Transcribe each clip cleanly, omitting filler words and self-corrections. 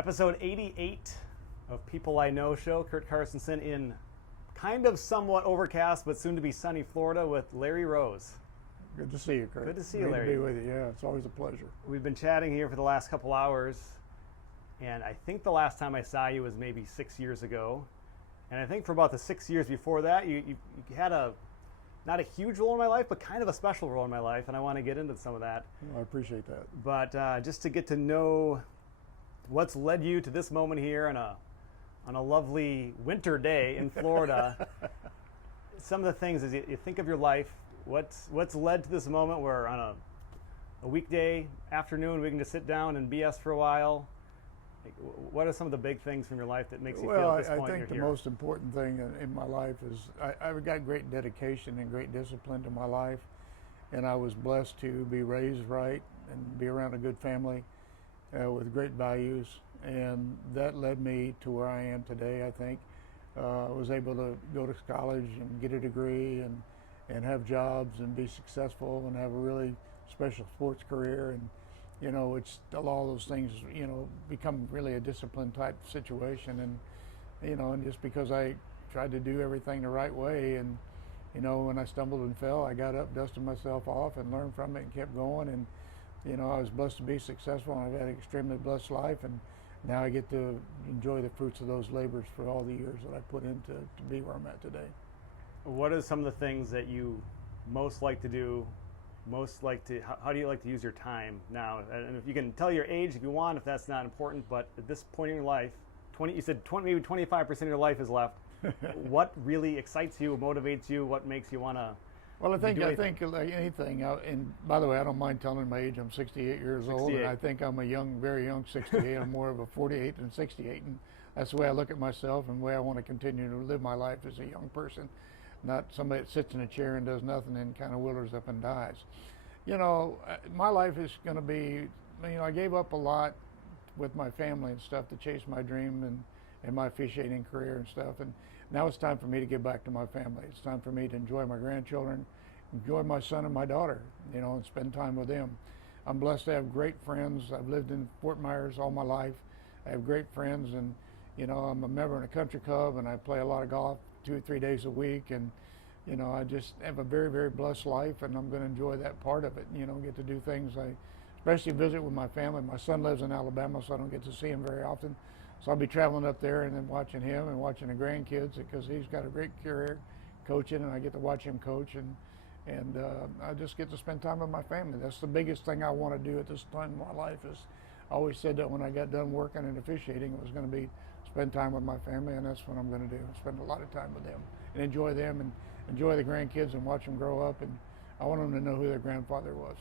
Episode 88 of People I Know show. Curt Carstensen in kind of somewhat overcast but soon to be sunny Florida with Larry Rose. Good to see you, Curt. Good to see you, Great Larry. to be with you. Yeah, it's always a pleasure. We've been chatting here for the last couple hours, and I think the last time I saw you was maybe 6 years ago. And I think for about the 6 years before that, you had not a huge role in my life, but kind of a special role in my life, and I want to get into some of that. Well, I appreciate that. But just to get to know what's led you to this moment here on a lovely winter day in Florida, some of the things as you think of your life, what's led to this moment where on a weekday afternoon we can just sit down and BS for a while? What are some of the big things from your life that makes you feel at this point I think the here? most important thing in my life is I've got great dedication and great discipline to my life, and I was blessed to be raised right and be around a good family with great values, and that led me to where I am today. I think I was able to go to college and get a degree and have jobs and be successful and have a really special sports career, and it's all those things, become really a discipline type situation. And just because I tried to do everything the right way, and, when I stumbled and fell, I got up, dusted myself off and learned from it and kept going. And, I was blessed to be successful, and I've had an extremely blessed life. And now I get to enjoy the fruits of those labors for all the years that I put in to be where I'm at today. What are some of the things that you most like to do? How do you like to use your time now? And if you can tell your age if you want, if that's not important, but at this point in your life, you said maybe 25% of your life is left. What really excites you, motivates you? What makes you want to? Well, I think like anything, and by the way, I don't mind telling my age. I'm 68 years old, and I think I'm a very young 68. I'm more of a 48 than 68, and that's the way I look at myself and the way I want to continue to live my life as a young person. Not somebody that sits in a chair and does nothing and kind of withers up and dies. My life is going to be, I gave up a lot with my family and stuff to chase my dream and my officiating career and stuff. And now it's time for me to get back to my family. It's time for me to enjoy my grandchildren, enjoy my son and my daughter, and spend time with them. I'm blessed to have great friends. I've lived in Fort Myers all my life. I have great friends, and, I'm a member in a country club, and I play a lot of golf 2 or 3 days a week, and I just have a very blessed life, and I'm going to enjoy that part of it. Get to do things especially visit with my family. My son lives in Alabama, so I don't get to see him very often. So I'll be traveling up there and then watching him and watching the grandkids, because he's got a great career coaching, and I get to watch him coach, and I just get to spend time with my family. That's the biggest thing I want to do at this time in my life. Is I always said that when I got done working and officiating, it was going to be spend time with my family, and that's what I'm going to do. Spend a lot of time with them and enjoy them and enjoy the grandkids and watch them grow up. And I want them to know who their grandfather was.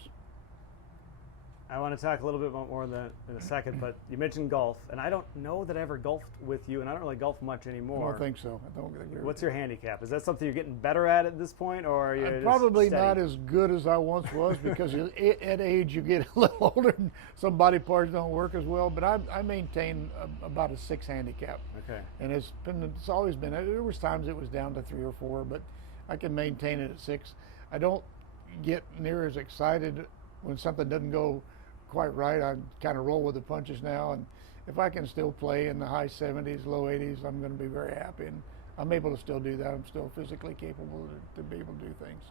I want to talk a little bit more in a second, but you mentioned golf, and I don't know that I ever golfed with you, and I don't really golf much anymore. I don't think so. I don't agree. What's your handicap? Is that something you're getting better at this point, or are you I'm just probably steady? not as good as I once was, because at age you get a little older and some body parts don't work as well. But I maintain about a 6 handicap. Okay. And it's always been. There was times it was down to 3 or 4, but I can maintain it at 6. I don't get near as excited when something doesn't go quite right. I kind of roll with the punches now, and if I can still play in the high 70s, low 80s, I'm going to be very happy, and I'm able to still do that. I'm still physically capable to be able to do things.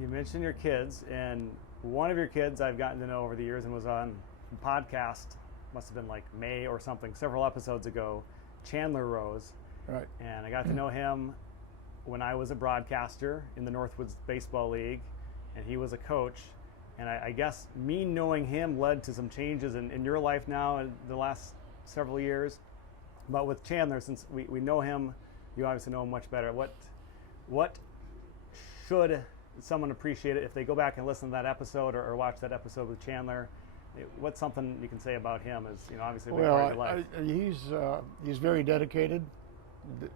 You mentioned your kids, and one of your kids I've gotten to know over the years and was on a podcast, must have been like May or something, several episodes ago, Chandler Rose. Right. And I got to know him when I was a broadcaster in the Northwoods Baseball League, and he was a coach. And I guess me knowing him led to some changes in your life now in the last several years. But with Chandler, since we know him, you obviously know him much better. What should someone appreciate it if they go back and listen to that episode or watch that episode with Chandler? What's something you can say about him? As obviously a big part of your life. He's very dedicated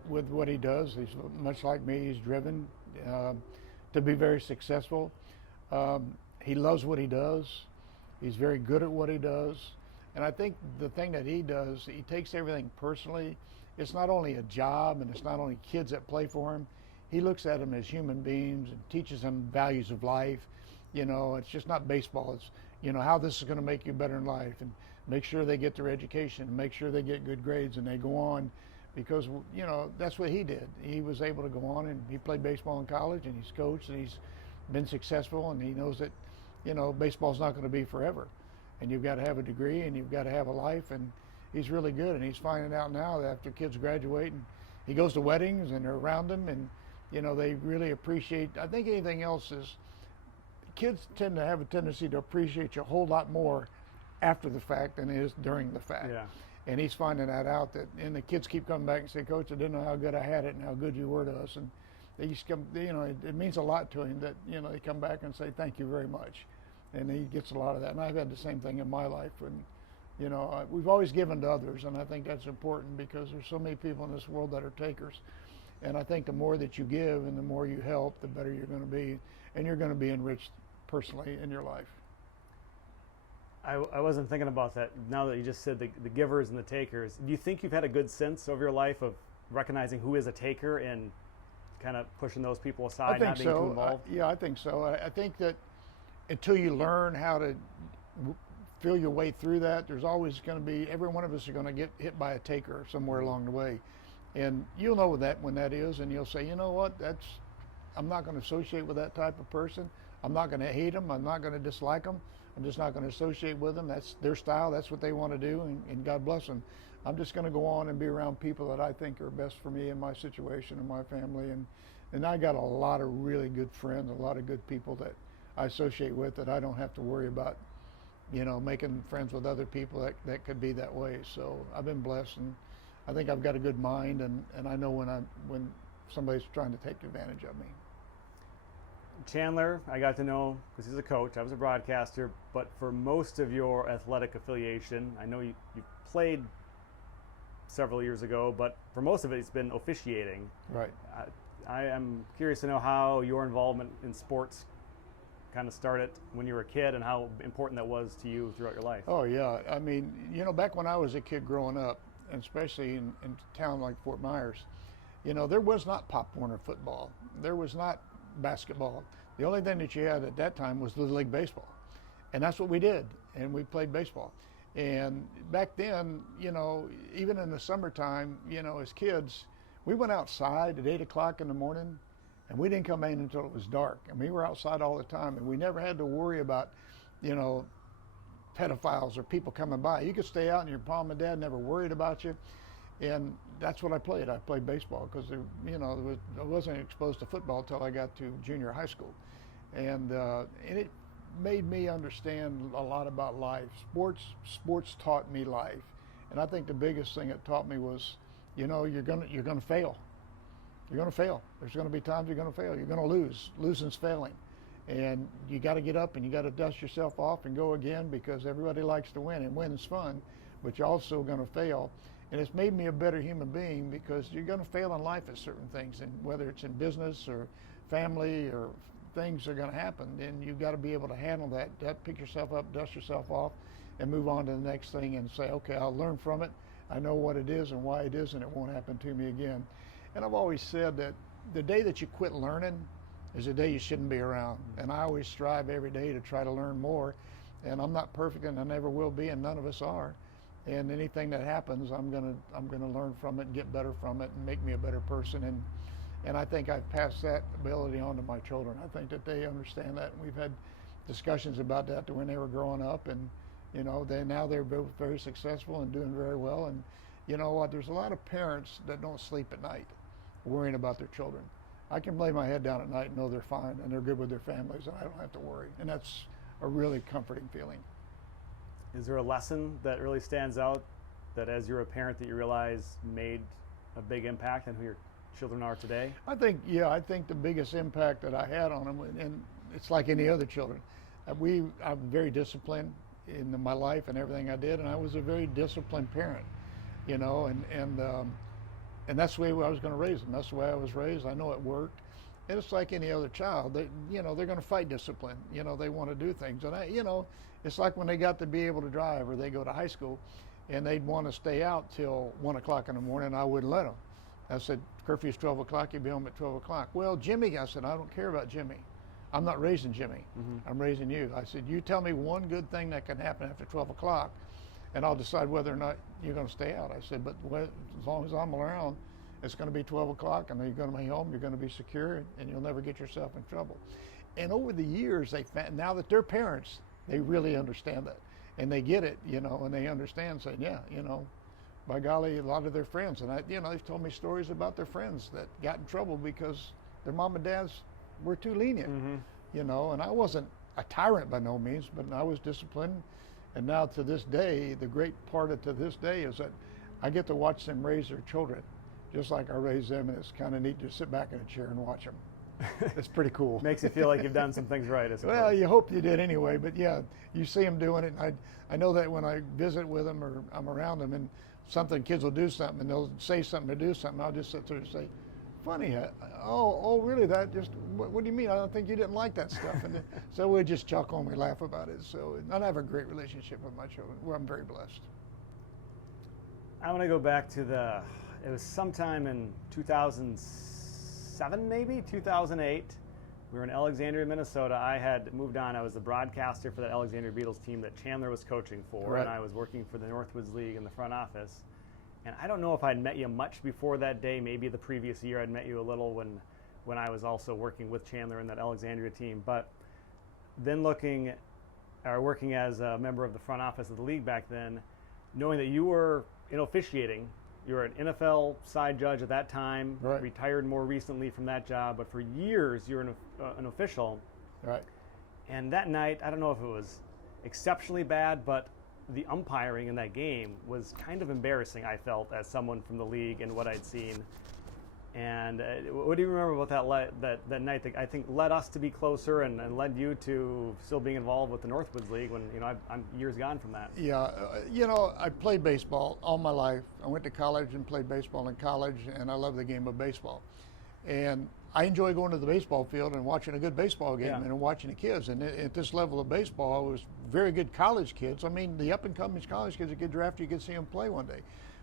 with what he does. He's much like me. He's driven to be very successful. He loves what he does. He's very good at what he does. And I think the thing that he does, he takes everything personally. It's not only a job, and it's not only kids that play for him. He looks at them as human beings and teaches them values of life. It's just not baseball. It's, how this is going to make you better in life. And make sure they get their education, make sure they get good grades, and they go on, because you know that's what he did. He was able to go on, and he played baseball in college, and he's coached, and he's been successful, and he knows that, you know, baseball's not going to be forever, and you've got to have a degree, and you've got to have a life, and he's really good, and he's finding out now that after kids graduate, and he goes to weddings, and they're around him, and you know they really appreciate. I think anything else is, kids tend to have a tendency to appreciate you a whole lot more after the fact than it is during the fact. Yeah. And he's finding that out, that, and the kids keep coming back and say, Coach, I didn't know how good I had it and how good you were to us. And they just come, you know, it means a lot to him that, you know, they come back and say, thank you very much. And he gets a lot of that. And I've had the same thing in my life. And, you know, we've always given to others, and I think that's important because there's so many people in this world that are takers. And I think the more that you give and the more you help, the better you're going to be. And you're going to be enriched personally in your life. I wasn't thinking about that. Now that you just said the givers and the takers, do you think you've had a good sense over your life of recognizing who is a taker and kind of pushing those people aside, not being too involved? Yeah, I think so. I think that until you learn how to feel your way through that, there's always going to be, every one of us are going to get hit by a taker somewhere along the way. And you'll know when that is, and you'll say, you know what, I'm not going to associate with that type of person. I'm not going to hate them. I'm not going to dislike them. I'm just not going to associate with them. That's their style. That's what they want to do, and God bless them. I'm just going to go on and be around people that I think are best for me and my situation and my family. And I got a lot of really good friends, a lot of good people that I associate with that I don't have to worry about, you know, making friends with other people that could be that way. So I've been blessed, and I think I've got a good mind, and I know when somebody's trying to take advantage of me. Chandler, I got to know because he's a coach. I was a broadcaster, but for most of your athletic affiliation, I know you played several years ago, but for most of it, it's been officiating. Right. I am curious to know how your involvement in sports kind of started when you were a kid and how important that was to you throughout your life. Oh, yeah. I mean, you know, back when I was a kid growing up, and especially in a town like Fort Myers, you know, there was not Pop Warner football. There was not basketball. The only thing that you had at that time was Little League baseball. And that's what we did. And we played baseball. And back then, you know, even in the summertime, you know, as kids, we went outside at 8 o'clock in the morning, and we didn't come in until it was dark. And we were outside all the time, and we never had to worry about, you know, pedophiles or people coming by. You could stay out, and your mom and dad never worried about you. And that's what I played. I played baseball because, you know, I wasn't exposed to football until I got to junior high school. And it made me understand a lot about life. Sports taught me life. And I think the biggest thing it taught me was, you know, you're gonna fail. You're gonna fail. There's gonna be times you're gonna fail. You're gonna lose. Losing's failing. And you got to get up and you got to dust yourself off and go again, because everybody likes to win, and win's fun, but you're also going to fail. And it's made me a better human being, because you're going to fail in life at certain things, and whether it's in business or family or things are going to happen, and you've got to be able to handle that, pick yourself up, dust yourself off, and move on to the next thing and say, okay, I'll learn from it. I know what it is and why it is, and it won't happen to me again. And I've always said that the day that you quit learning is the day you shouldn't be around. And I always strive every day to try to learn more. And I'm not perfect, and I never will be, and none of us are. And anything that happens, I'm gonna learn from it and get better from it and make me a better person. And I think I've passed that ability on to my children. I think that they understand that. And we've had discussions about that when they were growing up, and you know, they're both very successful and doing very well. And you know what? There's a lot of parents that don't sleep at night worrying about their children. I can lay my head down at night and know they're fine and they're good with their families, and I don't have to worry. And that's a really comforting feeling. Is there a lesson that really stands out that as you're a parent that you realize made a big impact on who your children are today? I think the biggest impact that I had on them, and it's like any other children, I'm very disciplined in my life and everything I did, and I was a very disciplined parent, you know, and that's the way I was going to raise them. That's the way I was raised. I know it worked. And it's like any other child. They're going to fight discipline. You know, they want to do things. And it's like when they got to be able to drive, or they go to high school, and they'd want to stay out till 1 o'clock in the morning. I wouldn't let them. I said, curfew's 12 o'clock. You'll be home at 12 o'clock. Well, Jimmy, I said, I don't care about Jimmy. I'm not raising Jimmy. Mm-hmm. I'm raising you. I said, you tell me one good thing that can happen after 12 o'clock, and I'll decide whether or not you're going to stay out. I said, but as long as I'm around, it's going to be 12 o'clock, and you're going to be home, you're going to be secure, and you'll never get yourself in trouble. And over the years, now that they're parents, they really understand that. And they get it, and they understand, saying, yeah, by golly, a lot of their friends, and they've told me stories about their friends that got in trouble because their mom and dads were too lenient, and I wasn't a tyrant by no means, but I was disciplined. And now to this day, the great part of to this day is that I get to watch them raise their children, just like I raised them, and it's kind of neat to sit back in a chair and watch them. It's pretty cool. Makes you feel like you've done some things right. Well, you hope you did anyway, but yeah, you see them doing it. And I know that when I visit with them or I'm around them and kids will do something and they'll say something or do something, I'll just sit there and say, funny, oh, really? That just, what do you mean? I don't think you didn't like that stuff. And so we just chuckle and we laugh about it. So I have a great relationship with my children. Well, I'm very blessed. I want to go back to it was sometime in 2007, maybe 2008. We were in Alexandria, Minnesota. I had moved on. I was the broadcaster for that Alexandria Beatles team that Chandler was coaching for, right. And I was working for the Northwoods League in the front office. And I don't know if I'd met you much before that day. Maybe the previous year I'd met you a little when I was also working with Chandler in that Alexandria team. But then working as a member of the front office of the league back then, knowing that you were in officiating. You were an NFL side judge at that time, right. Retired more recently from that job, but for years you were an official. Right. And that night, I don't know if it was exceptionally bad, but the umpiring in that game was kind of embarrassing, I felt, as someone from the league and what I'd seen. And what do you remember about that night that I think led us to be closer and led you to still being involved with the Northwoods League when, I'm years gone from that? Yeah, I played baseball all my life. I went to college and played baseball in college, and I love the game of baseball. And I enjoy going to the baseball field and watching a good baseball game, and watching the kids. And at this level of baseball, it was very good college kids. I mean, the up-and-coming college kids that get drafted, you could see them play one day.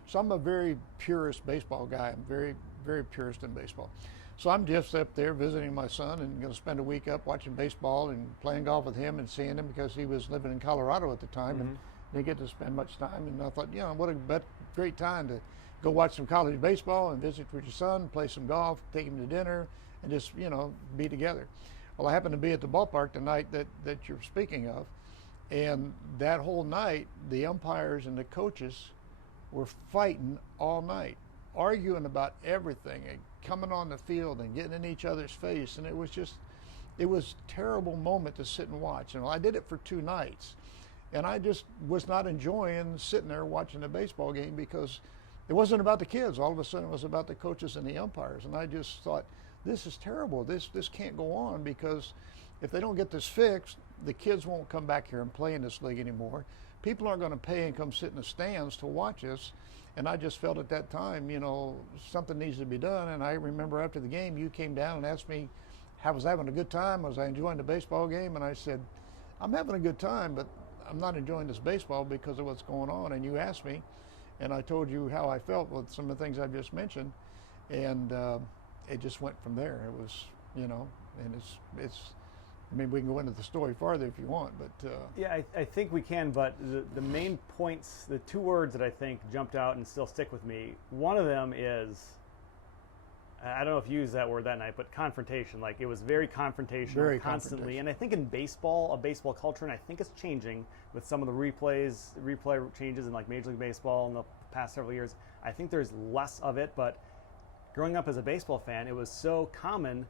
So I'm a very purist baseball guy. I'm very, very purist in baseball. So I'm just up there visiting my son and going to spend a week up watching baseball and playing golf with him and seeing him because he was living in Colorado at the time and didn't get to spend much time. And I thought, what a great time to go watch some college baseball and visit with your son, play some golf, take him to dinner, and just, be together. Well, I happened to be at the ballpark the night that you're speaking of. And that whole night, the umpires and the coaches were fighting all night, arguing about everything and coming on the field and getting in each other's face. And it was a terrible moment to sit and watch. And I did it for 2 nights. And I just was not enjoying sitting there watching the baseball game because it wasn't about the kids. All of a sudden it was about the coaches and the umpires. And I just thought, this is terrible. This can't go on because if they don't get this fixed, the kids won't come back here and play in this league anymore. People aren't going to pay and come sit in the stands to watch us. And I just felt at that time, something needs to be done. And I remember after the game, you came down and asked me, I was having a good time. Was I enjoying the baseball game? And I said, I'm having a good time, but I'm not enjoying this baseball because of what's going on. And you asked me, and I told you how I felt with some of the things I've just mentioned. And it just went from there. It was, and it's, I mean, we can go into the story farther if you want, but... Yeah, I think we can, but the main points, the 2 words that I think jumped out and still stick with me, one of them is, I don't know if you used that word that night, but confrontation. Like, it was very confrontational, constantly. And I think in baseball, a baseball culture, and I think it's changing with some of the replay changes in like Major League Baseball in the past several years. I think there's less of it, but growing up as a baseball fan, it was so common.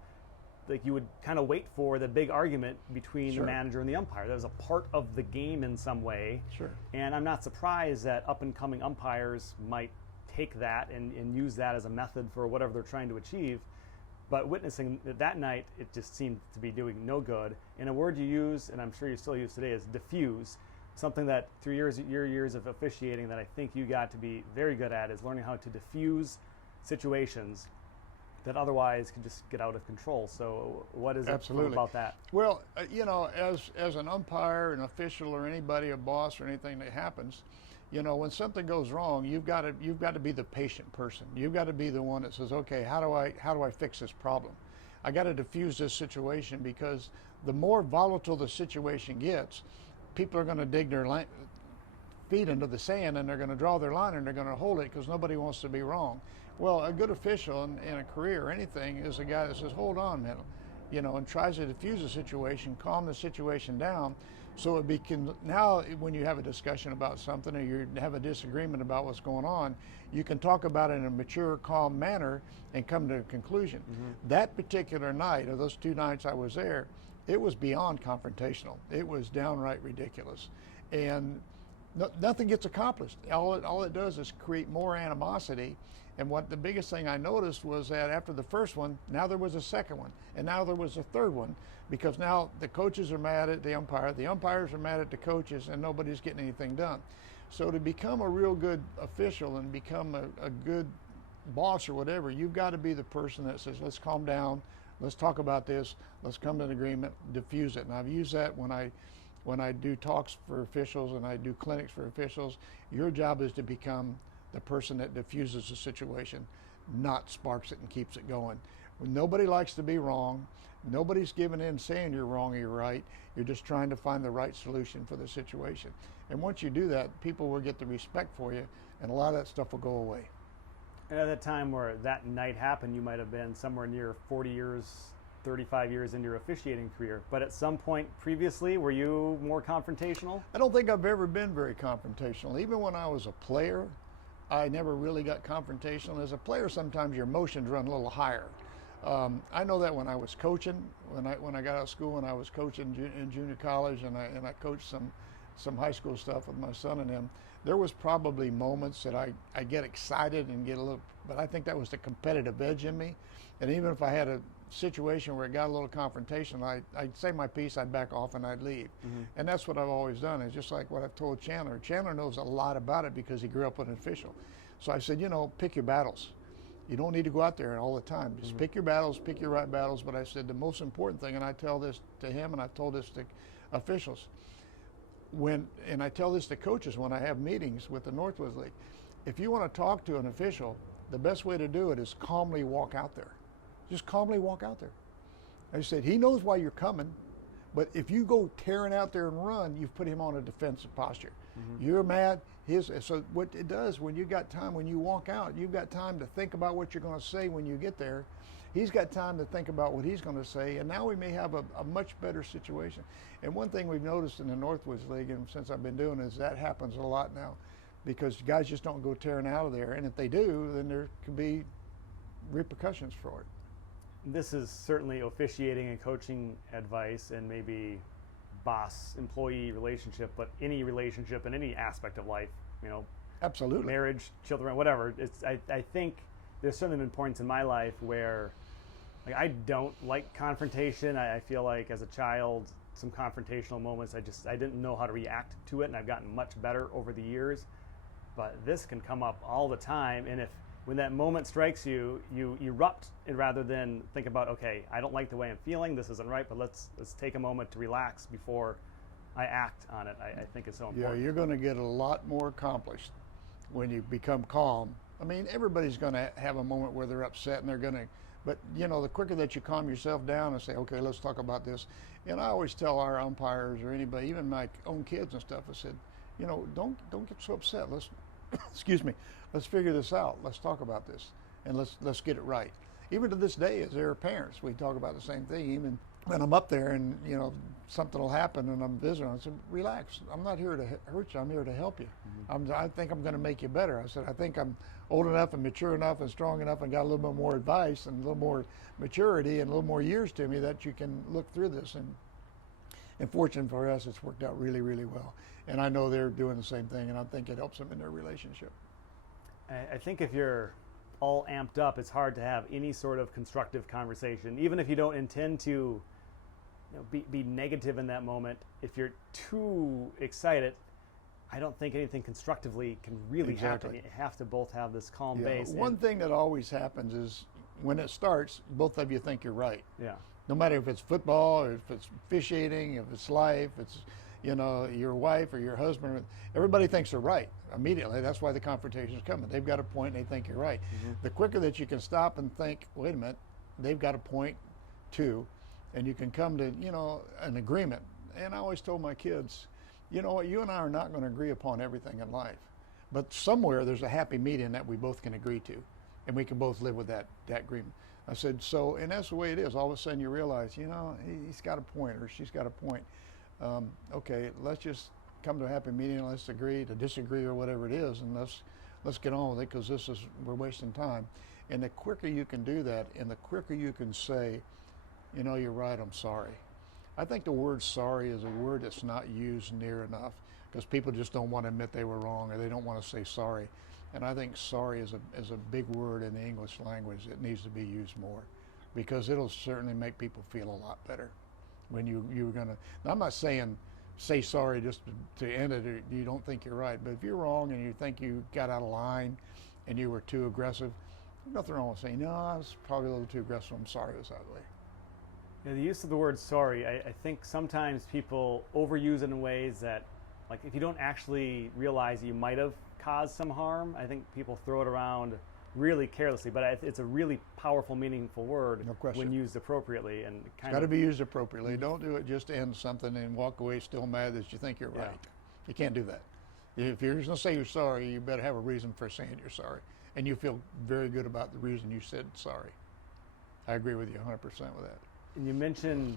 Like you would kind of wait for the big argument between the manager and the umpire. That was a part of the game in some way. Sure. And I'm not surprised that up-and-coming umpires might take that and use that as a method for whatever they're trying to achieve. But witnessing that night, it just seemed to be doing no good. And a word you use, and I'm sure you still use today, is diffuse. Something that through your years of officiating that I think you got to be very good at is learning how to diffuse situations that otherwise could just get out of control. So what is it about that? Well, as an umpire, an official, or anybody, a boss, or anything that happens, when something goes wrong, you've got to be the patient person. You've got to be the one that says, okay, how do I fix this problem? I got to diffuse this situation because the more volatile the situation gets, people are going to dig their feet into the sand and they're going to draw their line and they're going to hold it because nobody wants to be wrong. Well, a good official in a career or anything is a guy that says, hold on, man, and tries to diffuse the situation, calm the situation down. So it now when you have a discussion about something or you have a disagreement about what's going on, you can talk about it in a mature, calm manner and come to a conclusion. That particular night, or those 2 nights I was there, it was beyond confrontational. It was downright ridiculous. And nothing gets accomplished. All it does is create more animosity. And what the biggest thing I noticed was that after the first one, now there was a second one, and now there was a third one, because now the coaches are mad at the umpires are mad at the coaches, and nobody's getting anything done. So to become a real good official and become a good boss or whatever, you've got to be the person that says, let's calm down, let's talk about this, let's come to an agreement, diffuse it. And I've used that when I do talks for officials and I do clinics for officials. Your job is to become the person that diffuses the situation, not sparks it and keeps it going. Nobody likes to be wrong. Nobody's giving in saying you're wrong or you're right. You're just trying to find the right solution for the situation. And once you do that, people will get the respect for you, and a lot of that stuff will go away. And at the time where that night happened, you might have been somewhere near 40 years, 35 years into your officiating career. But at some point previously, were you more confrontational? I don't think I've ever been very confrontational. Even when I was a player, I never really got confrontational. As a player, sometimes your emotions run a little higher. I know that when I was coaching, when I got out of school and I was coaching in junior college, and I coached some high school stuff with my son and him, there was probably moments that I get excited and get a little, but I think that was the competitive edge in me. And even if I had a situation where it got a little confrontation, I'd say my piece, I'd back off and I'd leave. And that's what I've always done. It's just like what I've told Chandler. Chandler knows a lot about it because he grew up with an official. So I said, pick your battles. You don't need to go out there all the time. Just pick your battles, pick your right battles. But I said the most important thing, and I tell this to him and I've told this to officials, and I tell this to coaches when I have meetings with the Northwoods League, if you want to talk to an official, the best way to do it is calmly walk out there. Just calmly walk out there. I said, he knows why you're coming, but if you go tearing out there and run, you've put him on a defensive posture. You're mad. So what it does, when you got time, when you walk out, you've got time to think about what you're going to say when you get there. He's got time to think about what he's going to say, and now we may have a much better situation. And one thing we've noticed in the Northwoods League, and since I've been doing, is that happens a lot now, because guys just don't go tearing out of there, and if they do, then there could be repercussions for it. This is certainly officiating and coaching advice, and maybe boss-employee relationship, but any relationship in any aspect of life, Absolutely. Marriage, children, whatever. I think there's certainly been points in my life where I don't like confrontation. I feel like as a child, some confrontational moments, I didn't know how to react to it, and I've gotten much better over the years. But this can come up all the time, and when that moment strikes you, you erupt rather than think about, okay, I don't like the way I'm feeling, this isn't right, but let's take a moment to relax before I act on it. I think it's so important. Yeah, you're going to get a lot more accomplished when you become calm. I mean, everybody's going to have a moment where they're upset and they're going to, but the quicker that you calm yourself down and say, okay, let's talk about this. And I always tell our umpires or anybody, even my own kids and stuff, I said, don't get so upset. Let's, excuse me, let's figure this out. Let's talk about this and let's get it right. Even to this day, as their parents, we talk about the same thing. Even when I'm up there and something will happen and I'm visiting, I said, relax. I'm not here to hurt you. I'm here to help you. I think I'm going to make you better. I said, I think I'm old enough and mature enough and strong enough and got a little bit more advice and a little more maturity and a little more years to me that you can look through this. And fortunate for us, it's worked out really, really well. And I know they're doing the same thing, and I think it helps them in their relationship. I think if you're all amped up, it's hard to have any sort of constructive conversation, even if you don't intend to be negative in that moment. If you're too excited, I don't think anything constructively can really happen. You have to both have this calm base. One thing that always happens is when it starts, both of you think you're right. Yeah. No matter if it's football or if it's officiating, if it's life, it's your wife or your husband, everybody thinks they're right immediately. That's why the confrontation is coming. They've got a point and they think you're right. The quicker that you can stop and think, wait a minute, they've got a point too, and you can come to, an agreement. And I always told my kids, you know what, you and I are not going to agree upon everything in life, but somewhere there's a happy medium that we both can agree to, and we can both live with that agreement. I said, so, and that's the way it is. All of a sudden you realize, you know, he's got a point or she's got a point. Okay, let's just come to a happy medium. Let's agree to disagree or whatever it is, and let's get on with it, because we're wasting time. And the quicker you can do that, and the quicker you can say, you know, you're right, I'm sorry. I think the word sorry is a word that's not used near enough, because people just don't want to admit they were wrong, or they don't want to say sorry. And I think sorry is a big word in the English language that needs to be used more, because it'll certainly make people feel a lot better when you're going to. Now, I'm not saying say sorry just to end it, or you don't think you're right, but if you're wrong and you think you got out of line and you were too aggressive, there's nothing wrong with saying, no, I was probably a little too aggressive, I'm sorry it was that way. Yeah, the use of the word sorry, I think sometimes people overuse it in ways that, like, if you don't actually realize you might have caused some harm, I think people throw it around really carelessly, but it's a really powerful, meaningful word. No question. When used appropriately. And It's got to be used appropriately. Don't do it just to end something and walk away still mad that you think you're right. You can't do that. If you're going to say you're sorry, you better have a reason for saying you're sorry, and you feel very good about the reason you said sorry. I agree with you 100% with that. And you mentioned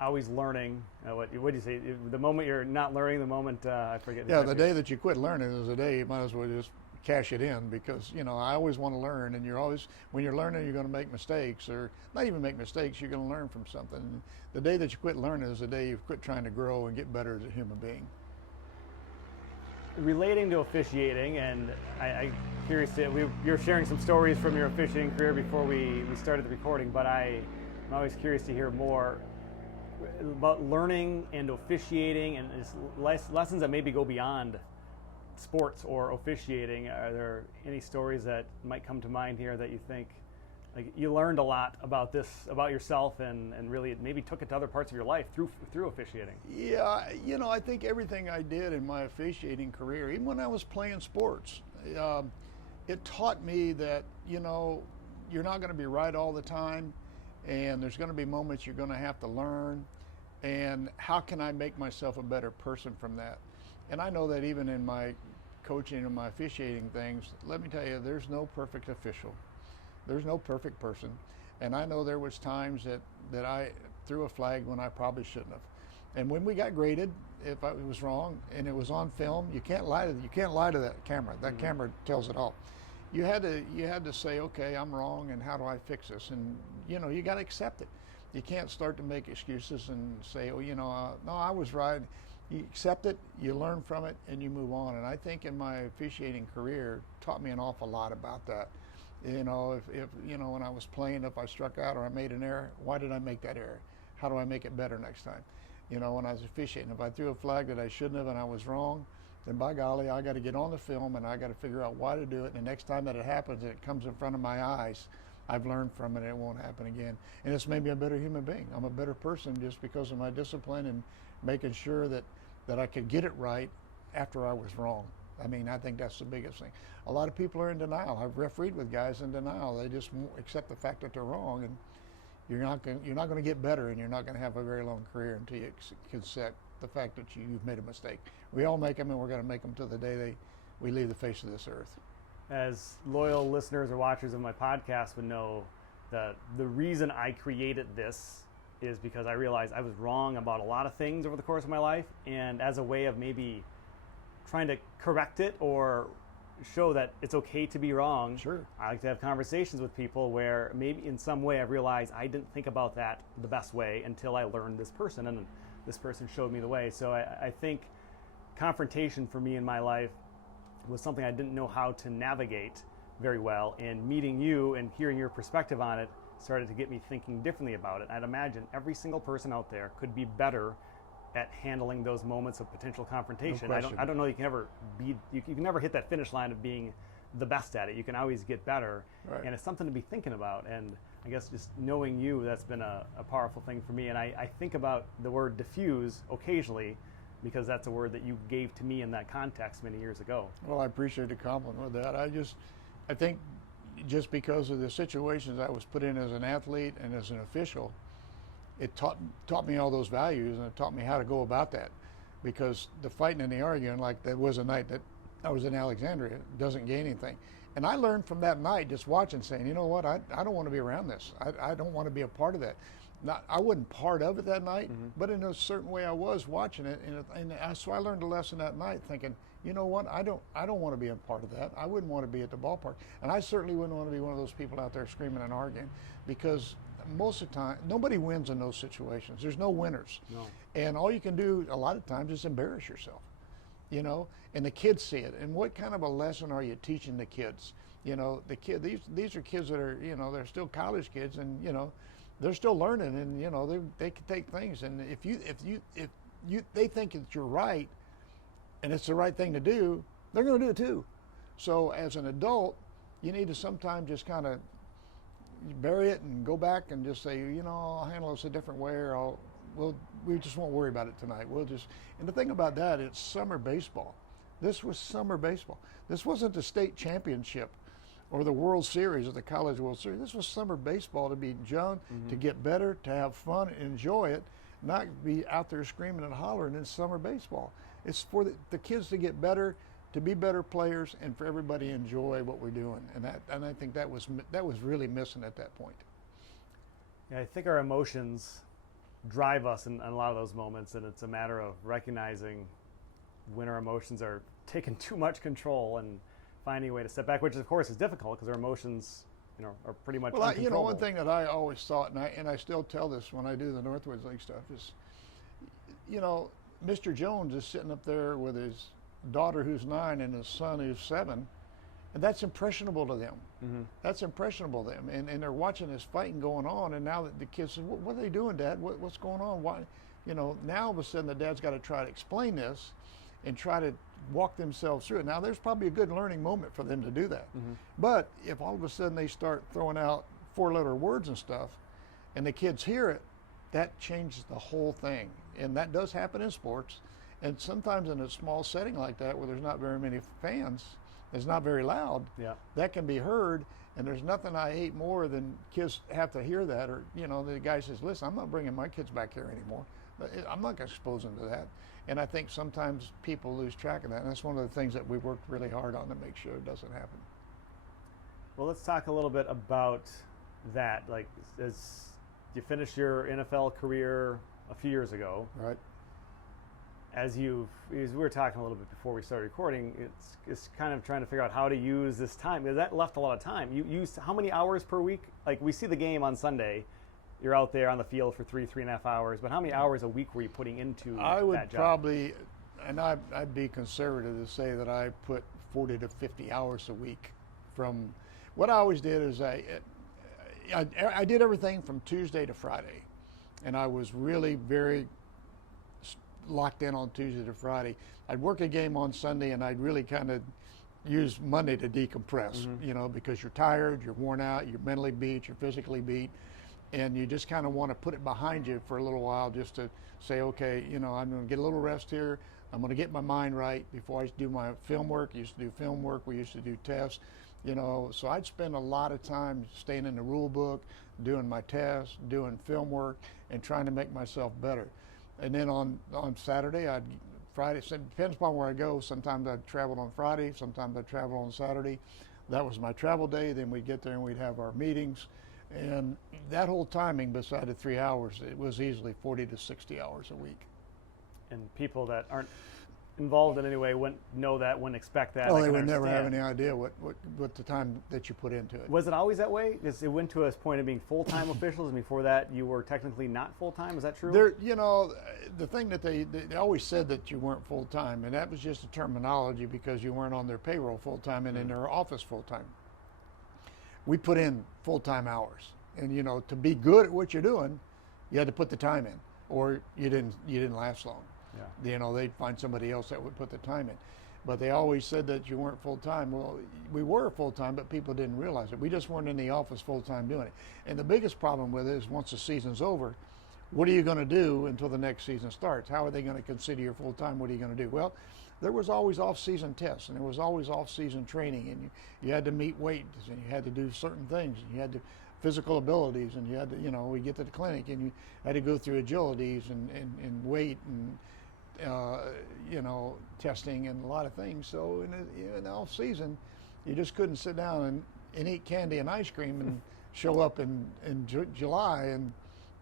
always learning. What do you say? The moment you're not learning, the moment I forget. Yeah, the day that you quit learning is the day you might as well just cash it in, because, you know, I always want to learn, and when you're learning, you're going to make mistakes, or not even make mistakes, you're going to learn from something. The day that you quit learning is the day you quit trying to grow and get better as a human being. Relating to officiating, and I'm curious you're sharing some stories from your officiating career before we started the recording, but I'm always curious to hear more about learning and officiating, and lessons that maybe go beyond sports or officiating. Are there any stories that might come to mind here that you think, like, you learned a lot about this, about yourself, and really maybe took it to other parts of your life through officiating? Yeah, you know, I think everything I did in my officiating career, even when I was playing sports, it taught me that, you know, you're not going to be right all the time, and there's going to be moments you're going to have to learn, and how can I make myself a better person from that? And I know that even in my coaching and my officiating things, let me tell you, there's no perfect official. There's no perfect person. And I know there was times that I threw a flag when I probably shouldn't have. And when we got graded, if I was wrong and it was on film, you can't lie to that camera. That camera tells it all. You had to say, okay, I'm wrong, and how do I fix this? And, you know, you got to accept it. You can't start to make excuses and say, oh, you know, no, I was right. You accept it, you learn from it, and you move on. And I think in my officiating career, taught me an awful lot about that. You know, if you know, when I was playing, if I struck out or I made an error, why did I make that error? How do I make it better next time? You know, when I was officiating, if I threw a flag that I shouldn't have and I was wrong, then by golly, I got to get on the film and I got to figure out why to do it. And the next time that it happens, it comes in front of my eyes, I've learned from it, and it won't happen again. And it's made me a better human being. I'm a better person just because of my discipline and making sure that I could get it right after I was wrong. I mean, I think that's the biggest thing. A lot of people are in denial. I've refereed with guys in denial. They just won't accept the fact that they're wrong, and you're not going to get better, and you're not going to have a very long career until you accept the fact that you've made a mistake. We all make them, and we're going to make them till the day we leave the face of this earth. As loyal listeners or watchers of my podcast would know, the reason I created this is because I realized I was wrong about a lot of things over the course of my life, and as a way of maybe trying to correct it or show that it's okay to be wrong, sure, I like to have conversations with people where maybe in some way I've realized I didn't think about that the best way until I learned this person, and this person showed me the way. So I think confrontation for me in my life was something I didn't know how to navigate very well, and meeting you and hearing your perspective on it started to get me thinking differently about it. I'd imagine every single person out there could be better at handling those moments of potential confrontation. No I don't know you can never hit that finish line of being the best at it. You can always get better, right. And it's something to be thinking about. And I guess just knowing you, that's been a powerful thing for me. And I think about the word diffuse occasionally, because that's a word that you gave to me in that context many years ago. Well, I appreciate the compliment with that. I think just because of the situations I was put in as an athlete and as an official, it taught me all those values, and it taught me how to go about that. because the fighting and the arguing, like that was a night that I was in Alexandria, doesn't gain anything. And I learned from that night, just watching, saying, you know what, I don't want to be around this. I don't want to be a part of that. I wasn't part of it that night, but in a certain way I was watching it. So I learned a lesson that night, thinking, you know what, I don't want to be a part of that. I wouldn't want to be at the ballpark. And I certainly wouldn't want to be one of those people out there screaming and arguing, because most of the time, nobody wins in those situations. There's no winners. No. And all you can do a lot of times is embarrass yourself, you know, and the kids see it. And what kind of a lesson are you teaching the kids? You know, these are kids that are, you know, they're still college kids, and, you know, they're still learning, and, you know, they can take things. And if they think that you're right and it's the right thing to do, they're going to do it too. So as an adult, you need to sometimes just kind of bury it and go back and just say, you know, I'll handle this a different way, or we just won't worry about it tonight. And the thing about that, it's summer baseball. This was summer baseball. This wasn't the state championship or the World Series or the College World Series. This was summer baseball, to be young, to get better, to have fun, enjoy it, not be out there screaming and hollering in summer baseball. It's for the kids to get better, to be better players, and for everybody to enjoy what we're doing. And I think that was really missing at that point. Yeah, I think our emotions drive us in a lot of those moments, and it's a matter of recognizing when our emotions are taking too much control and finding a way to step back, which of course is difficult because our emotions, you know, are pretty much uncontrollable. You know, one thing that I always thought, and I still tell this when I do the Northwoods League stuff, is, you know, Mr. Jones is sitting up there with his daughter who's 9 and his son who's 7, and that's impressionable to them. That's impressionable to them, and they're watching this fighting going on, and now that the kids say, what are they doing, Dad? What's going on? Why? You know, now all of a sudden the dad's got to try to explain this and try to walk themselves through it. Now there's probably a good learning moment for them to do that. But if all of a sudden they start throwing out 4-letter words and stuff, and the kids hear it, that changes the whole thing. And that does happen in sports. And sometimes in a small setting like that, where there's not very many fans, it's not very loud, that can be heard. And there's nothing I hate more than kids have to hear that, or, you know, the guy says, listen, I'm not bringing my kids back here anymore. I'm not going to expose them to that. And I think sometimes people lose track of that. And that's one of the things that we worked really hard on to make sure it doesn't happen. Well, let's talk a little bit about that. Like, as you finished your NFL career a few years ago, right? As we were talking a little bit before we started recording, it's kind of trying to figure out how to use this time, because that left a lot of time. You used how many hours per week? Like, we see the game on Sunday, you're out there on the field for 3.5 hours, but how many hours a week were you putting into that job? I would probably, and I'd be conservative to say that I put 40 to 50 hours a week. From what I always did is I did everything from Tuesday to Friday, and I was really very locked in on Tuesday to Friday. I'd work a game on Sunday, and I'd really kind of use Monday to decompress, you know, because you're tired, you're worn out, you're mentally beat, you're physically beat, and you just kind of want to put it behind you for a little while, just to say, okay, you know, I'm going to get a little rest here. I'm going to get my mind right before I do my film work. I used to do film work. We used to do tests, you know, so I'd spend a lot of time staying in the rule book, doing my tests, doing film work, and trying to make myself better. And then on Saturday, Friday, so it depends upon where I go. Sometimes I'd travel on Friday, sometimes I'd travel on Saturday. That was my travel day. Then we'd get there and we'd have our meetings. And that whole timing, beside the 3 hours, it was easily 40 to 60 hours a week. And people that aren't involved in any way wouldn't know that, wouldn't expect that. Oh, they would never have any idea what the time that you put into it. Was it always that way? Because it went to a point of being full-time officials, and before that you were technically not full-time. Is that true? There, you know, the thing that they always said that you weren't full-time, and that was just a terminology because you weren't on their payroll full-time and in their office full-time. We put in full-time hours, and, you know, to be good at what you're doing, you had to put the time in, or you didn't last long. Yeah. You know, they'd find somebody else that would put the time in. But they always said that you weren't full-time. Well, we were full-time, but people didn't realize it. We just weren't in the office full-time doing it. And the biggest problem with it is once the season's over, what are you going to do until the next season starts? How are they going to consider you full-time? What are you going to do? Well, there was always off-season tests, and there was always off-season training, and you had to meet weights, and you had to do certain things. You had to physical abilities, and you had to, you know, we get to the clinic, and you had to go through agilities and weight testing and a lot of things. So in the off season, you just couldn't sit down and eat candy and ice cream and show up in July and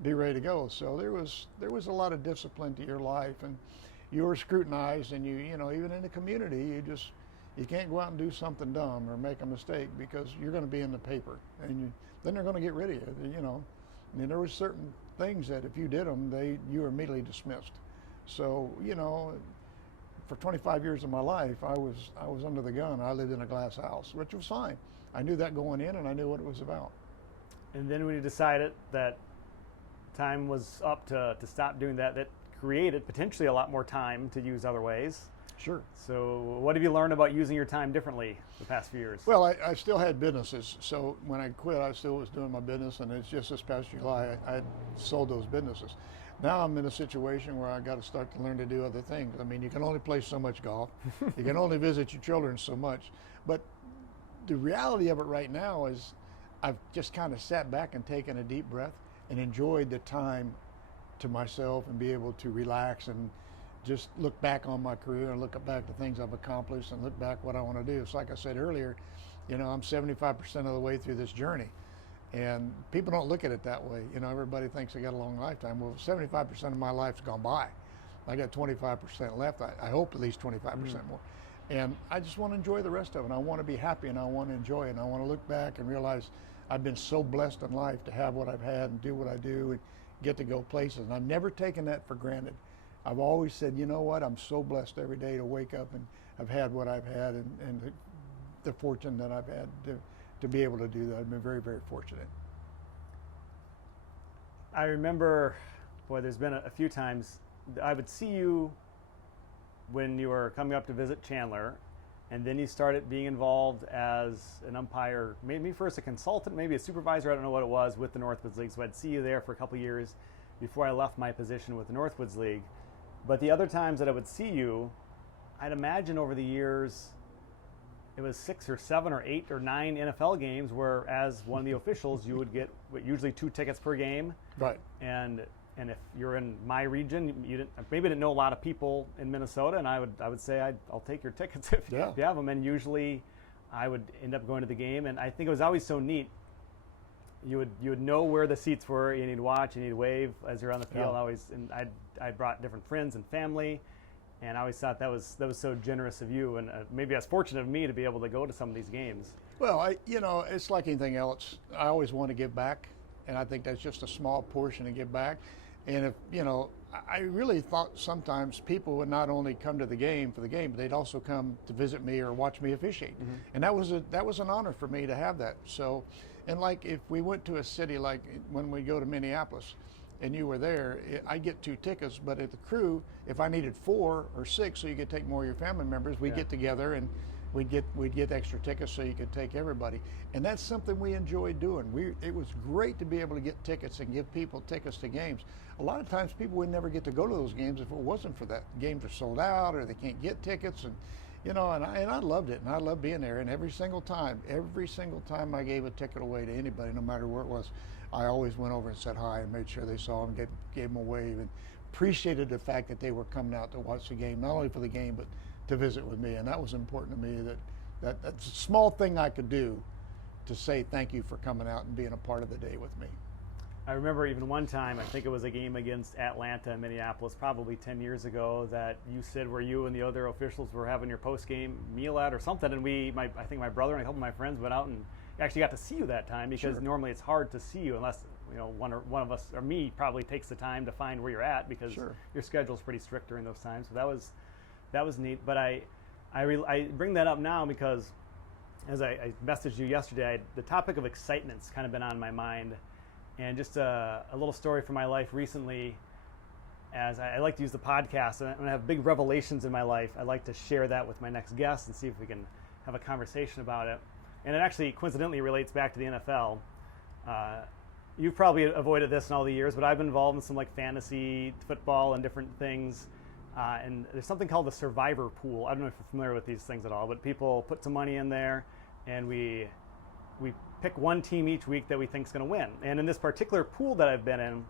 be ready to go. So there was a lot of discipline to your life, and you were scrutinized, and even in the community, you can't go out and do something dumb or make a mistake because you're going to be in the paper, and then they're going to get rid of you. And there were certain things that if you did them, you were immediately dismissed. So for 25 years of my life, I was under the gun. I lived in a glass house, which was fine. I knew that going in, and I knew what it was about. And then when you decided that time was up to stop doing that, that created potentially a lot more time to use other ways. Sure. So what have you learned about using your time differently the past few years? Well, I still had businesses. So when I quit, I still was doing my business, and it's just this past July, I sold those businesses. Now I'm in a situation where I got to start to learn to do other things. I mean, you can only play so much golf. You can only visit your children so much. But the reality of it right now is I've just kind of sat back and taken a deep breath and enjoyed the time to myself and be able to relax and just look back on my career and look back to things I've accomplished and look back what I want to do. So like I said earlier, I'm 75% of the way through this journey. And people don't look at it that way. Everybody thinks they got a long lifetime. Well, 75% of my life's gone by. I got 25% left. I hope at least 25% more. And I just want to enjoy the rest of it. I want to be happy, and I want to enjoy it. And I want to look back and realize I've been so blessed in life to have what I've had and do what I do and get to go places. And I've never taken that for granted. I've always said, you know what, I'm so blessed every day to wake up and I've had what I've had and the fortune that I've had to be able to do that. I've been very, very fortunate. I remember, there's been a few times I would see you when you were coming up to visit Chandler, and then you started being involved as an umpire, maybe first a consultant, maybe a supervisor, I don't know what it was, with the Northwoods League. So I'd see you there for a couple of years before I left my position with the Northwoods League. But the other times that I would see you, I'd imagine over the years, it was 6 or 7 or 8 or 9 NFL games where, as one of the officials, you would get usually 2 tickets per game. Right. And if you're in my region, you didn't know a lot of people in Minnesota, and I would say I'll take your tickets if you have them. And usually, I would end up going to the game, and I think it was always so neat. You would know where the seats were. You need to watch. You need to wave as you're on the field. I brought different friends and family, and I always thought that was so generous of you, and maybe that's fortunate of me to be able to go to some of these games. Well, it's like anything else. I always want to give back, and I think that's just a small portion to give back. And if I really thought sometimes people would not only come to the game for the game, but they'd also come to visit me or watch me officiate, and that was an honor for me to have that. So. And like if we went to a city, like when we go to Minneapolis and you were there, I get 2 tickets, but at the crew, if I needed 4 or 6 so you could take more of your family members, we'd get together and we'd get extra tickets so you could take everybody. And that's something we enjoyed doing. It was great to be able to get tickets and give people tickets to games. A lot of times people would never get to go to those games if it wasn't for that. Games are sold out or they can't get tickets, and and I loved it, and I loved being there. And every single time I gave a ticket away to anybody, no matter where it was, I always went over and said hi and made sure they saw them, gave them a wave, and appreciated the fact that they were coming out to watch the game, not only for the game, but to visit with me. And that was important to me, that's a small thing I could do to say thank you for coming out and being a part of the day with me. I remember even one time, I think it was a game against Atlanta and Minneapolis, probably 10 years ago, that you said where you and the other officials were having your post-game meal at or something, and I think my brother and a couple of my friends went out and actually got to see you that time, because normally it's hard to see you unless one of us, or me, probably takes the time to find where you're at, because your schedule's pretty strict during those times. So that was neat. But I bring that up now because, as I messaged you yesterday, the topic of excitement's kind of been on my mind. And just a little story from my life recently, as I like to use the podcast, and when I have big revelations in my life, I like to share that with my next guest and see if we can have a conversation about it. And it actually coincidentally relates back to the NFL. You've probably avoided this in all the years, but I've been involved in some like fantasy football and different things. And there's something called the survivor pool. I don't know if you're familiar with these things at all, but people put some money in there, and we pick one team each week that we think is going to win. And in this particular pool that I've been in,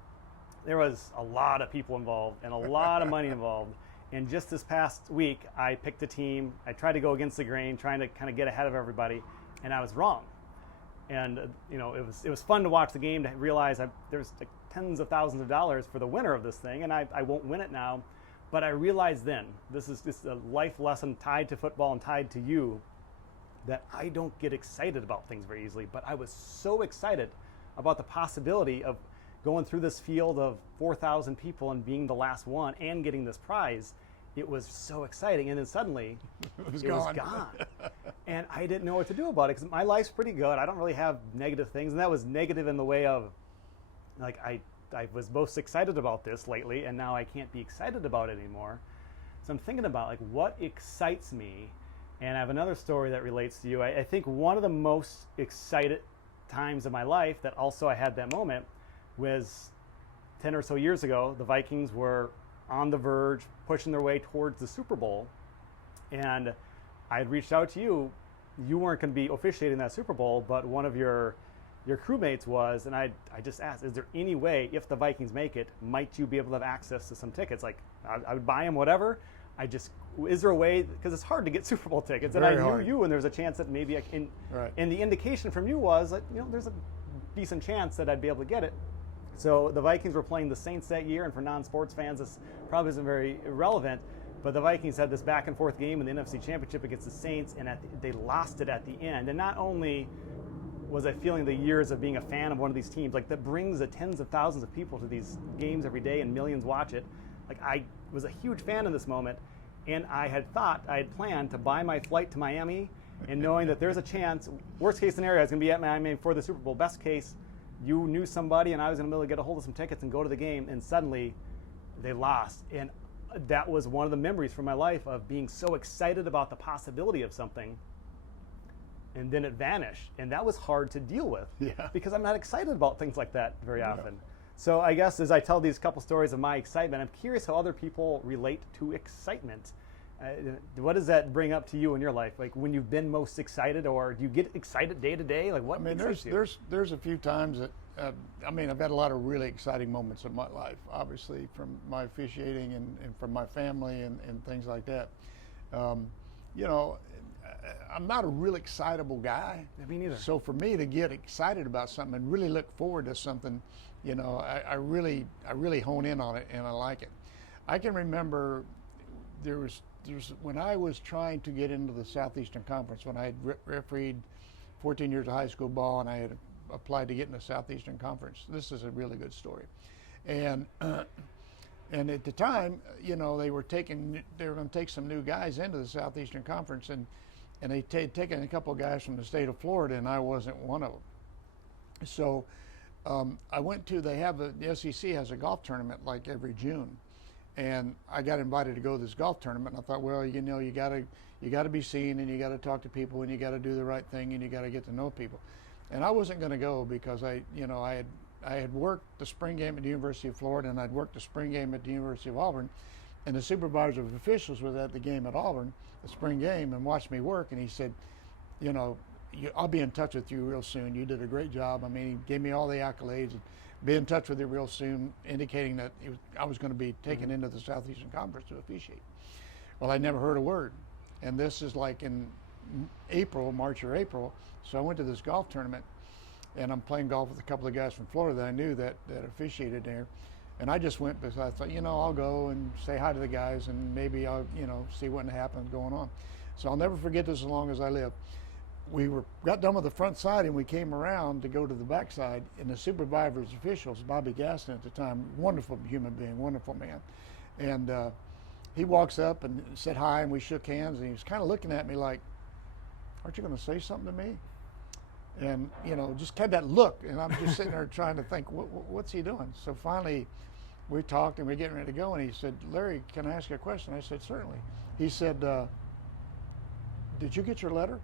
there was a lot of people involved and a lot of money involved. And just this past week, I picked a team. I tried to go against the grain, trying to kind of get ahead of everybody, and I was wrong. And it was fun to watch the game, to realize there's like tens of thousands of dollars for the winner of this thing, and I won't win it now. But I realized then, this is just a life lesson tied to football and tied to you, that I don't get excited about things very easily. But I was so excited about the possibility of going through this field of 4,000 people and being the last one and getting this prize. It was so exciting, and then suddenly it was gone. And I didn't know what to do about it, because my life's pretty good. I don't really have negative things, and that was negative in the way of, like, I was most excited about this lately, and now I can't be excited about it anymore. So I'm thinking about, like, what excites me, and I have another story that relates to you. I think one of the most excited times of my life that also I had that moment was 10 or so years ago. The Vikings were on the verge, pushing their way towards the Super Bowl, and I had reached out to you. You weren't going to be officiating that Super Bowl, but one of your crewmates was, and I just asked, is there any way, if the Vikings make it, might you be able to have access to some tickets? Like, I would buy them, whatever. Is there a way, because it's hard to get Super Bowl tickets, and I knew you, and there's a chance that maybe I can, and the indication from you was that, there's a decent chance that I'd be able to get it. So the Vikings were playing the Saints that year, and for non-sports fans, this probably isn't very relevant, but the Vikings had this back-and-forth game in the NFC Championship against the Saints, and they lost it at the end. And not only was I feeling the years of being a fan of one of these teams, like, that brings the tens of thousands of people to these games every day and millions watch it. Like, I was a huge fan in this moment, and I had planned to buy my flight to Miami, and knowing that there's a chance, worst case scenario, I was going to be at Miami for the Super Bowl. Best case, you knew somebody and I was going to be able to get a hold of some tickets and go to the game, and suddenly they lost. And that was one of the memories from my life of being so excited about the possibility of something, and then it vanished. And that was hard to deal with, because I'm not excited about things like that very often. So I guess as I tell these couple stories of my excitement, I'm curious how other people relate to excitement. What does that bring up to you in your life? Like, when you've been most excited, or do you get excited day to day? Like, what? I mean, there's a few times that I've had a lot of really exciting moments in my life, obviously from my officiating and from my family and things like that. I'm not a real excitable guy. Me neither. So for me to get excited about something and really look forward to something, I really hone in on it, and I like it. I can remember there's when I was trying to get into the Southeastern Conference, when I had refereed 14 years of high school ball, and I had applied to get in the Southeastern Conference. This is a really good story. And at the time, they were going to take some new guys into the Southeastern Conference, and they had taken a couple of guys from the state of Florida, and I wasn't one of them. So I went to, the SEC has a golf tournament like every June. And I got invited to go to this golf tournament, and I thought, well, you got to be seen, and you got to talk to people, and you got to do the right thing, and you got to get to know people. And I wasn't going to go because I had worked the spring game at the University of Florida, and I'd worked the spring game at the University of Auburn, and the supervisor of officials was at the game at Auburn, the spring game, and watched me work, and he said, I'll be in touch with you real soon. You did a great job. I mean, he gave me all the accolades. Be in touch with you real soon, indicating that I was going to be taken into the Southeastern Conference to officiate. Well, I never heard a word. And this is like in March or April. So I went to this golf tournament, and I'm playing golf with a couple of guys from Florida that I knew that officiated there. And I just went because I thought, I'll go and say hi to the guys, and maybe I'll, see what happens going on. So I'll never forget this as long as I live. We got done with the front side, and we came around to go to the back side, and the supervisor's officials, Bobby Gaston at the time, wonderful human being, wonderful man. And he walks up and said hi, and we shook hands, and he was kind of looking at me like, aren't you going to say something to me? And, just had that look, and I'm just sitting there trying to think, what's he doing? So finally, we talked, and we're getting ready to go, and he said, Larry, can I ask you a question? I said, certainly. He said, did you get your letter?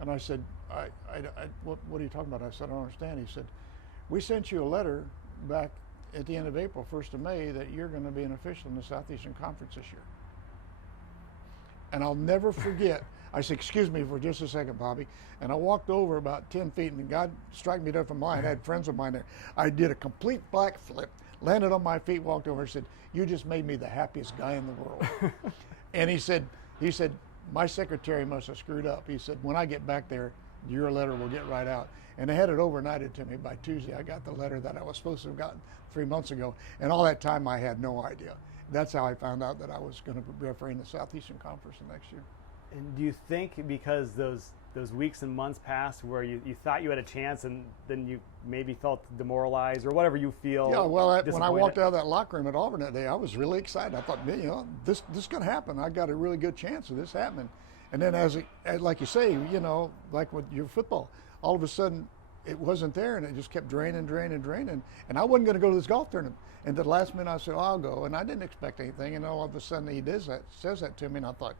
And I said, what are you talking about? I said, I don't understand. He said, we sent you a letter back at the end of April, 1st of May, that you're going to be an official in the Southeastern Conference this year. And I'll never forget, I said, excuse me for just a second, Bobby. And I walked over about 10 feet, and God struck me dead from mine. I had friends of mine there. I did a complete backflip, landed on my feet, walked over and said, "You just made me the happiest guy in the world." And he said, "My secretary must have screwed up." He said, "When I get back there, your letter will get right out." And they had it overnighted to me. By Tuesday, I got the letter that I was supposed to have gotten 3 months ago. And all that time, I had no idea. That's how I found out that I was going to be refereeing the Southeastern Conference the next year. And do you think because those weeks and months passed where you thought you had a chance and then you maybe felt demoralized or whatever you feel? Yeah, well, when I walked out of that locker room at Auburn that day, I was really excited. I thought, this is going to happen. I got a really good chance of this happening. And then as like you say, like with your football, all of a sudden it wasn't there and it just kept draining. And I wasn't going to go to this golf tournament. And the last minute I said, I'll go. And I didn't expect anything. And all of a sudden he says that to me. And I thought,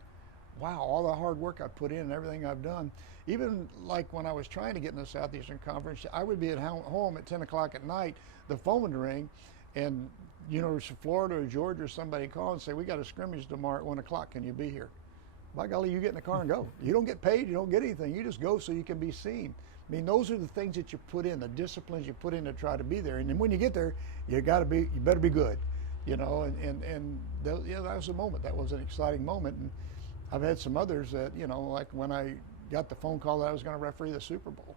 wow, all the hard work I put in and everything I've done. Even like when I was trying to get in the Southeastern Conference, I would be at home at 10 o'clock at night, the phone would ring, and University of Florida or Georgia or somebody call and say, "We got a scrimmage tomorrow at 1 o'clock, can you be here?" By golly, you get in the car and go. You don't get paid, you don't get anything, you just go so you can be seen. I mean, those are the things that you put in, the disciplines you put in to try to be there. And then when you get there, you better be good, and that was a moment. That was an exciting moment. And I've had some others that, like when I got the phone call that I was going to referee the Super Bowl,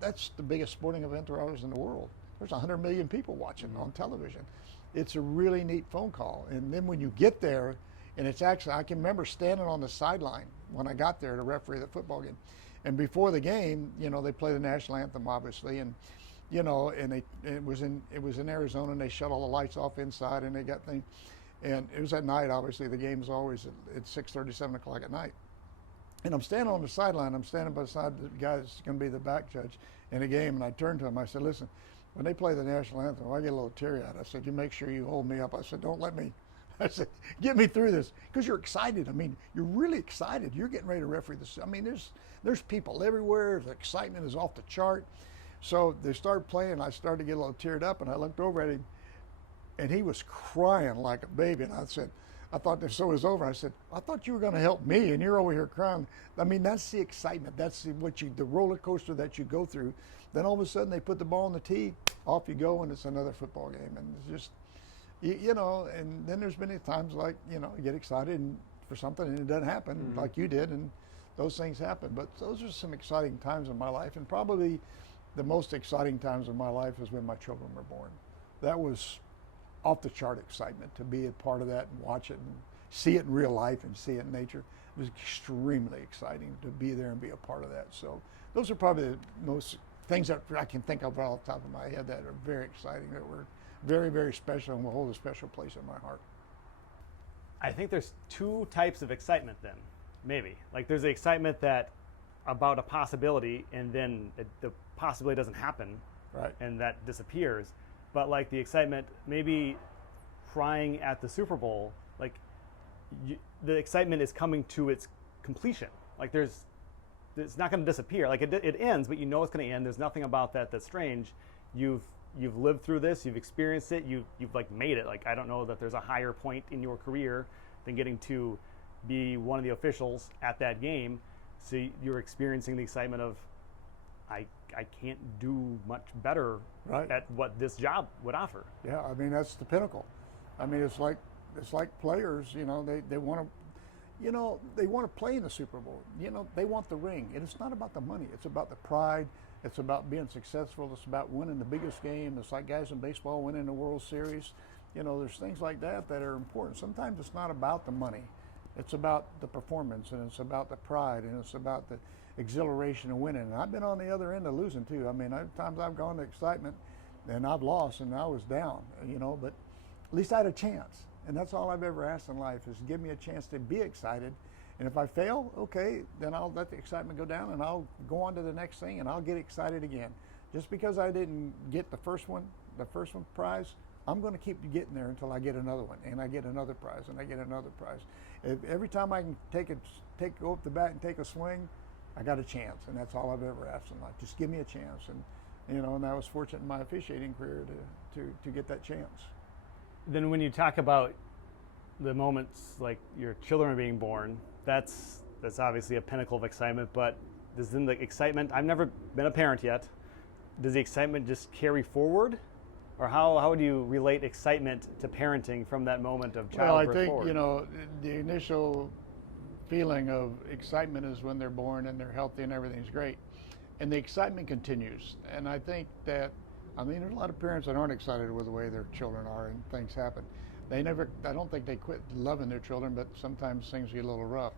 that's the biggest sporting event there is in the world. There's 100 million people watching on television. It's a really neat phone call. And then when you get there, and it's actually, I can remember standing on the sideline when I got there to referee the football game. And before the game, they play the national anthem, obviously, and it was in Arizona, and they shut all the lights off inside, and they got things. And it was at night, obviously. The game's always at 6:30, 7 o'clock at night. And I'm standing on the sideline. I'm standing beside the guy that's going to be the back judge in the game. And I turned to him. I said, "Listen, when they play the national anthem, I get a little teary-eyed." I said, "You make sure you hold me up." I said, "Don't let me." I said, "Get me through this." Because you're excited. I mean, you're really excited. You're getting ready to referee this. I mean, there's people everywhere. The excitement is off the chart. So they started playing. I started to get a little teared up. And I looked over at him. And he was crying like a baby. And I said, I thought this so was over. I said, "I thought you were going to help me, and you're over here crying." I mean, that's the excitement. That's the roller coaster that you go through. Then all of a sudden they put the ball on the tee, off you go, and it's another football game. And it's just, and then there's many times like, you get excited for something and it doesn't happen like you did, and those things happen. But those are some exciting times in my life. And probably the most exciting times of my life is when my children were born. That was off the chart excitement to be a part of that and watch it and see it in real life and see it in nature. It was extremely exciting to be there and be a part of that. So those are probably the most things that I can think of right off the top of my head that are very exciting, that were very, very special and will hold a special place in my heart. I think there's two types of excitement then, maybe. Like there's the excitement that about a possibility and then the possibility doesn't happen, right, and that disappears. But like the excitement, maybe crying at the Super Bowl, like the excitement is coming to its completion. Like it's not going to disappear. Like it ends, but it's going to end. There's nothing about that that's strange. You've lived through this. You've experienced it. You've like made it. Like I don't know that there's a higher point in your career than getting to be one of the officials at that game. So you're experiencing the excitement of I can't do much better at what this job would offer. Yeah, I mean that's the pinnacle. I mean it's like players, they want to, they want to play in the Super Bowl. They want the ring. And it's not about the money. It's about the pride. It's about being successful. It's about winning the biggest game. It's like guys in baseball winning the World Series. There's things like that are important. Sometimes it's not about the money. It's about the performance, and it's about the pride, and it's about the exhilaration of winning. And I've been on the other end of losing too. I mean, times I've gone to excitement and I've lost and I was down, but at least I had a chance. And that's all I've ever asked in life, is give me a chance to be excited. And if I fail, okay, then I'll let the excitement go down and I'll go on to the next thing and I'll get excited again. Just because I didn't get the first one prize, I'm going to keep getting there until I get another one, and I get another prize, and I get another prize. Every time I can go up the bat and take a swing, I got a chance, and that's all I've ever asked in life. Just give me a chance, and I was fortunate in my officiating career to get that chance. Then when you talk about the moments like your children are being born, that's obviously a pinnacle of excitement. But does then the excitement? I've never been a parent yet. Does the excitement just carry forward, or how would you relate excitement to parenting from that moment of childbirth Well, I think, forward? you know, the initial feeling of excitement is when they're born and they're healthy and everything's great. And the excitement continues. And I think that, I mean, there's a lot of parents that aren't excited with the way their children are and things happen. I don't think they quit loving their children, but sometimes things get a little rough.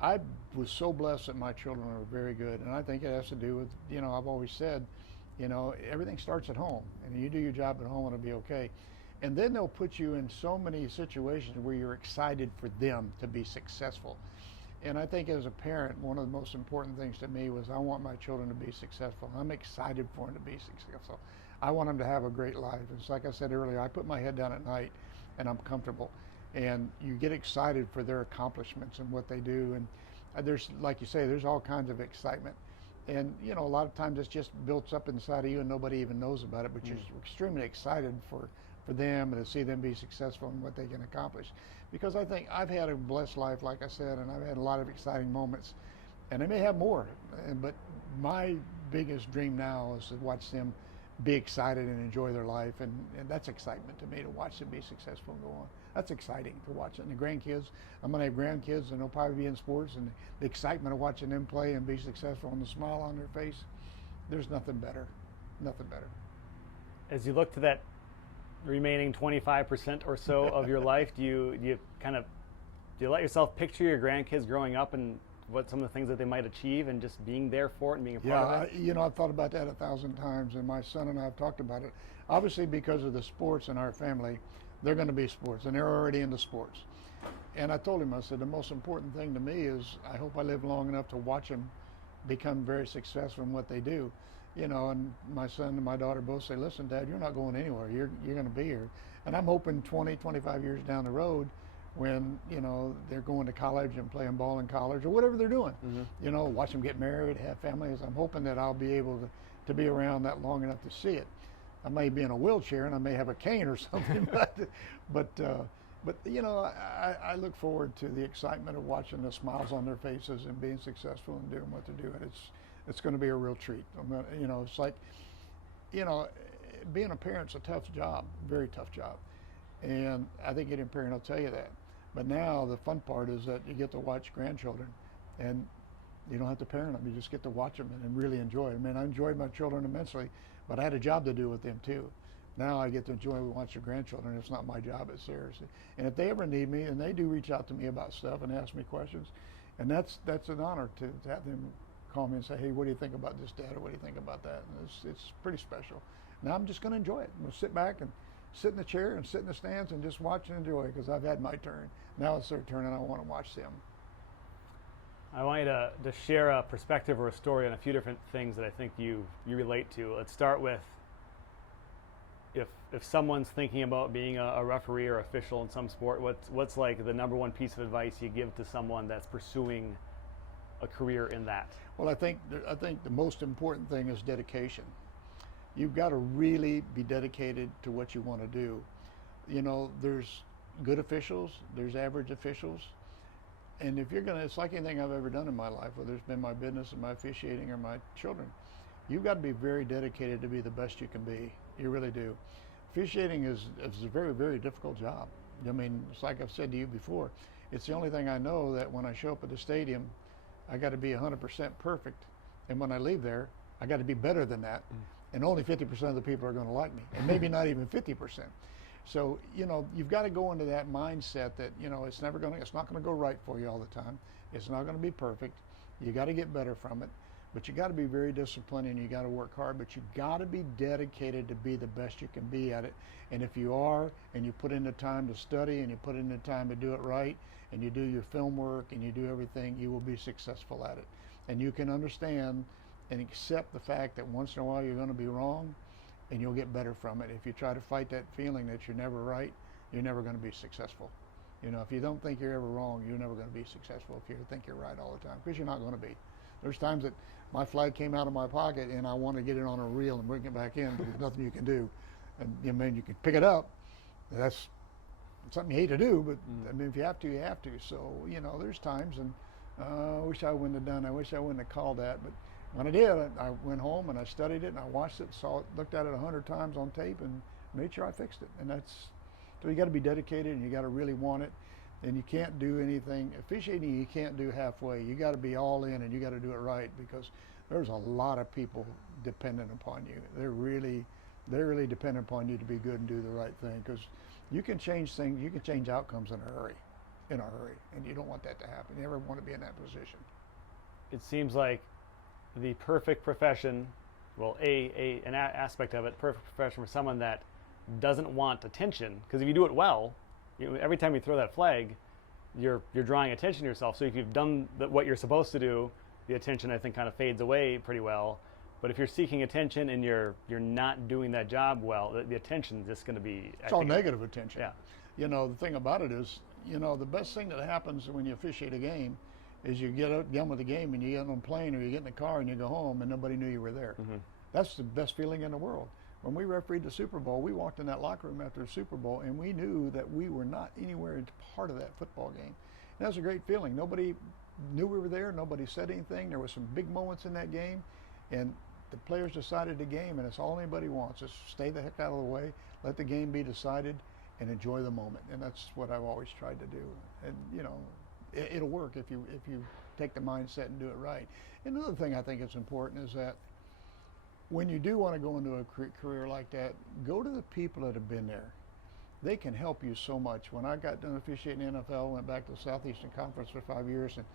I was so blessed that my children were very good. And I think it has to do with, you know, I've always said, you know, everything starts at home, and you do your job at home and it'll be okay. And then they'll put you in so many situations where you're excited for them to be successful. And I think as a parent, one of the most important things to me was I want my children to be successful. I'm excited for them to be successful. I want them to have a great life. It's like I said earlier, I put my head down at night and I'm comfortable. And you get excited for their accomplishments and what they do. And there's, like you say, there's all kinds of excitement. And, you know, a lot of times it's just built up inside of you and nobody even knows about it, but you're extremely excited for them and to see them be successful in what they can accomplish. Because I think I've had a blessed life, like I said, and I've had a lot of exciting moments, and I may have more, but my biggest dream now is to watch them be excited and enjoy their life, and that's excitement to me, to watch them be successful and go on. That's exciting to watch it. And the grandkids, I'm going to have grandkids and they'll probably be in sports, and the excitement of watching them play and be successful and the smile on their face, there's nothing better, nothing better. As you look to that remaining 25% or so of your life, do you let yourself picture your grandkids growing up and what some of the things that they might achieve and just being there for it and being a part of it? You know, I've thought about that 1,000 times, and my son and I have talked about it. Obviously, because of the sports in our family, they're going to be sports, and they're already into sports. And I told him, I said, the most important thing to me is I hope I live long enough to watch them become very successful in what they do. You know, and my son and my daughter both say, listen, Dad, you're not going anywhere. You're going to be here. And I'm hoping 20, 25 years down the road when, you know, they're going to college and playing ball in college or whatever they're doing, you know, watch them get married, have families. I'm hoping that I'll be able to be around that long enough to see it. I may be in a wheelchair and I may have a cane or something, but you know, I look forward to the excitement of watching the smiles on their faces and being successful and doing what they're doing. It's going to be a real treat. You know, it's like, you know, being a parent's a tough job, very tough job. And I think any parent will tell you that. But now the fun part is that you get to watch grandchildren and you don't have to parent them. You just get to watch them and really enjoy it. I mean, I enjoyed my children immensely, but I had a job to do with them too. Now I get to enjoy and watch the grandchildren. It's not my job, it's theirs. And if they ever need me, and they do reach out to me about stuff and ask me questions, and that's an honor to have them call me and say, hey, what do you think about this, Dad, or what do you think about that? And it's pretty special. Now I'm just going to enjoy it. I'm going to sit back and sit in the chair and sit in the stands and just watch and enjoy it because I've had my turn. Now it's their turn and I want to watch them. I want you to share a perspective or a story on a few different things that I think you relate to. Let's start with if someone's thinking about being a referee or official in some sport, what's like the number one piece of advice you give to someone that's pursuing a career in that? Well, I think the most important thing is dedication. You've got to really be dedicated to what you want to do. You know, there's good officials, there's average officials, and if you're gonna, it's like anything I've ever done in my life, whether it's been my business or my officiating or my children, you've got to be very dedicated to be the best you can be. You really do. Officiating is a very, very difficult job. I mean, it's like I've said to you before, it's the only thing I know that when I show up at the stadium, I got to be 100% perfect, and when I leave there, I got to be better than that. And only 50% of the people are going to like me, and maybe not even 50%. So, you know, you've got to go into that mindset that, you know, it's not going to go right for you all the time. It's not going to be perfect. You got to get better from it, but you got to be very disciplined and you got to work hard, but you got to be dedicated to be the best you can be at it. And if you are, and you put in the time to study and you put in the time to do it right, and you do your film work and you do everything, you will be successful at it. And you can understand and accept the fact that once in a while you're going to be wrong, and you'll get better from it. If you try to fight that feeling that you're never right, you're never going to be successful. You know, if you don't think you're ever wrong, you're never going to be successful if you think you're right all the time, because you're not going to be. There's times that my flag came out of my pocket and I want to get it on a reel and bring it back in, but there's nothing you can do. And I mean, you can pick it up. That's something you hate to do, but I mean, if you have to, you have to. So, you know, there's times, and I wish I wouldn't have done. I wish I wouldn't have called that, but when I did, I went home and I studied it and I watched it, saw it, looked at it 100 times on tape, and made sure I fixed it. And so you got to be dedicated, and you got to really want it. And you can't do anything officiating. You can't do halfway. You got to be all in, and you got to do it right, because there's a lot of people dependent upon you. They're really dependent upon you to be good and do the right thing, because you can change things. You can change outcomes in a hurry, and you don't want that to happen. You never want to be in that position. It seems like the perfect profession, well, an aspect of it, perfect profession for someone that doesn't want attention, because if you do it well, every time you throw that flag, you're drawing attention to yourself. So if you've done what you're supposed to do, the attention, I think, kind of fades away pretty well. But if you're seeking attention and you're not doing that job well, the attention is just going to be... It's all negative attention. Yeah. The thing about it is, the best thing that happens when you officiate a game is you get done with the game and you get on a plane or you get in the car and you go home and nobody knew you were there. Mm-hmm. That's the best feeling in the world. When we refereed the Super Bowl, we walked in that locker room after the Super Bowl and we knew that we were not anywhere part of that football game. And that was a great feeling. Nobody knew we were there. Nobody said anything. There were some big moments in that game, and the players decided the game, and it's all anybody wants is stay the heck out of the way, let the game be decided, and enjoy the moment. And that's what I've always tried to do. And it'll work if you take the mindset and do it right. Another thing I think is important is that when you do want to go into a career like that, go to the people that have been there. They can help you so much. When I got done officiating in the NFL, went back to the Southeastern Conference for 5 years and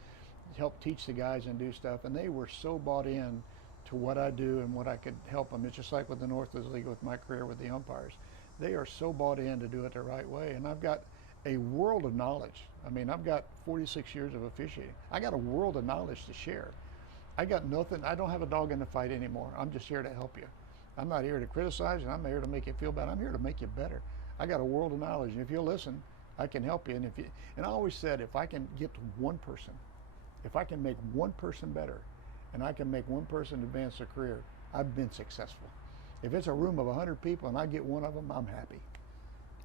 helped teach the guys and do stuff, and they were so bought in to what I do and what I could help them. It's just like with the Northwoods League, with my career with the umpires. They are so bought in to do it the right way, and I've got a world of knowledge. I mean, I've got 46 years of officiating. I got a world of knowledge to share. I got nothing. I don't have a dog in the fight anymore. I'm just here to help you. I'm not here to criticize you. I'm not here to make you feel bad. I'm here to make you better. I got a world of knowledge, and if you'll listen, I can help you. And I always said, if I can get to one person, if I can make one person better, and I can make one person advance their career, I've been successful. If it's a room of 100 people and I get one of them, I'm happy.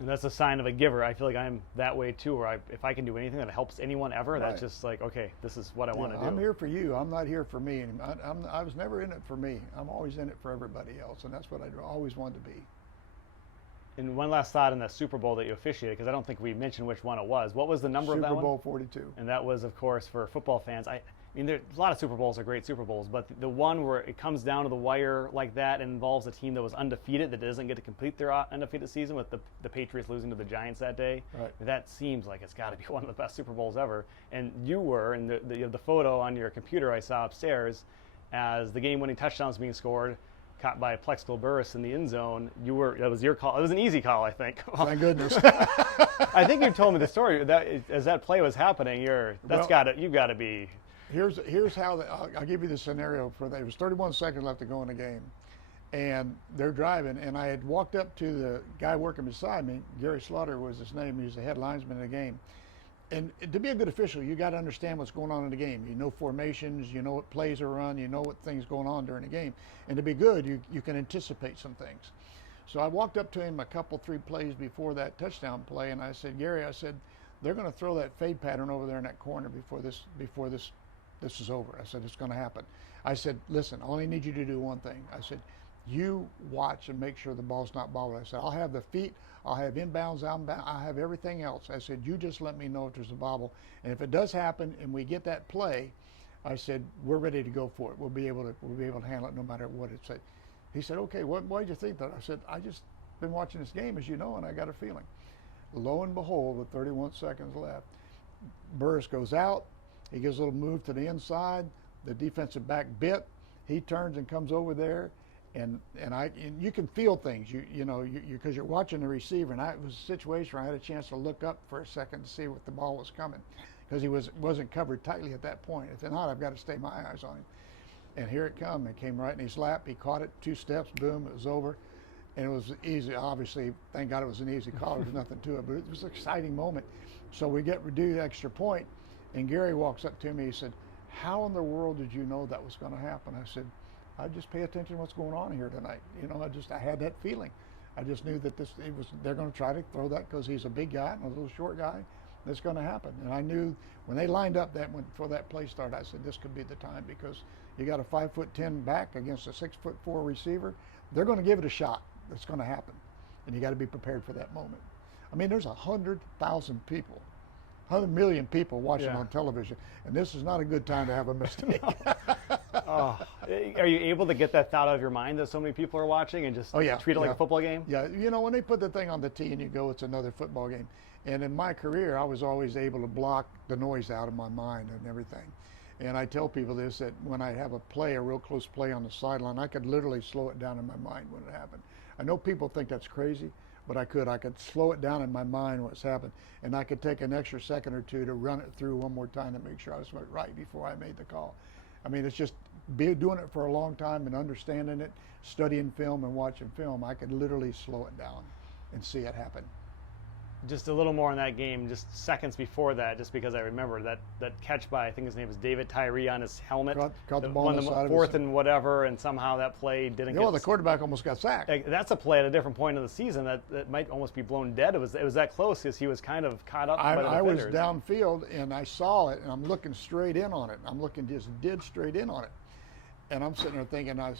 And that's a sign of a giver. I feel like I'm that way too, where if I can do anything that helps anyone ever, right. That's just like, okay, this is what I want to do. I'm here for you. I'm not here for me. I was never in it for me. I'm always in it for everybody else, and that's what I always wanted to be. And one last thought on the Super Bowl that you officiated, because I don't think we mentioned which one it was. What was the number of that one? Super Bowl 42. And that was, of course, for football fans. I mean, there's a lot of Super Bowls are great Super Bowls, but the one where it comes down to the wire like that and involves a team that was undefeated, that doesn't get to complete their undefeated season, with the Patriots losing to the Giants that day, right. That seems like it's got to be one of the best Super Bowls ever. And you were, and the photo on your computer I saw upstairs, as the game-winning touchdown was being scored, caught by a Plexical Burris in the end zone. That was your call. It was an easy call, I think. Thank goodness. I think you told me the story that as that play was happening. You've got to be. Here's how I'll give you the scenario for that. It was 31 seconds left to go in the game, and they're driving. And I had walked up to the guy working beside me. Gary Slaughter was his name. He was the head linesman in the game. And to be a good official, you got to understand what's going on in the game. You know formations, you know what plays are run, you know what things going on during the game. And to be good, you can anticipate some things. So I walked up to him a couple, 3 plays before that touchdown play, and I said, Gary, I said, they're going to throw that fade pattern over there in that corner before this is over. I said, it's going to happen. I said, listen, I only need you to do one thing. I said, you watch and make sure the ball's not bobbled. I said, I'll have the feet, I'll have inbounds, outbound, I'll have everything else. I said, you just let me know if there's a bobble. And if it does happen and we get that play, I said, we're ready to go for it. We'll be able to handle it no matter what it said. He said, okay, why did you think that? I said, I just been watching this game, as you know, and I got a feeling. Lo and behold, with 31 seconds left, Burris goes out. He gives a little move to the inside. The defensive back bit. He turns and comes over there. And you can feel things, because you're watching the receiver. And it was a situation where I had a chance to look up for a second to see what the ball was coming, because he wasn't covered tightly at that point. If not, I've got to stay my eyes on him. And here it come. It came right in his lap. He caught it 2 steps. Boom! It was over, and it was easy. Obviously, thank God it was an easy call. There was nothing to it, but it was an exciting moment. So we do the extra point, and Gary walks up to me. He said, "How in the world did you know that was going to happen?" I said, I just pay attention to what's going on here tonight. I had that feeling. I just knew that they're going to try to throw that because he's a big guy and a little short guy. That's going to happen. And I knew when they lined up before that play started, I said this could be the time, because you got a 5'10" back against a 6'4" receiver. They're going to give it a shot. It's going to happen. and you got to be prepared for that moment. I mean, there's 100,000 people, 100 million people watching on television, and this is not a good time to have a mistake. Oh, are you able to get that thought out of your mind that so many people are watching and just treat it like a football game? Yeah, you know, when they put the thing on the tee and you go, it's another football game. And in my career, I was always able to block the noise out of my mind and everything. And I tell people this, that when I have a real close play on the sideline, I could literally slow it down in my mind when it happened. I know people think that's crazy, but I could slow it down in my mind what's happened. And I could take an extra second or two to run it through one more time to make sure I was right before I made the call. I mean, it's just doing it for a long time and understanding it, studying film and watching film, I could literally slow it down and see it happen. Just a little more on that game, just seconds before that, just because I remember that catch by, I think his name was David Tyree on his helmet. Caught the ball on the side fourth and whatever, and somehow that play didn't get... the quarterback almost got sacked. That's a play at a different point of the season that might almost be blown dead. It was that close because he was kind of caught up by the defenders. I was downfield, and I saw it, and I'm looking straight in on it. I'm looking just dead straight in on it. And I'm sitting there thinking, I'm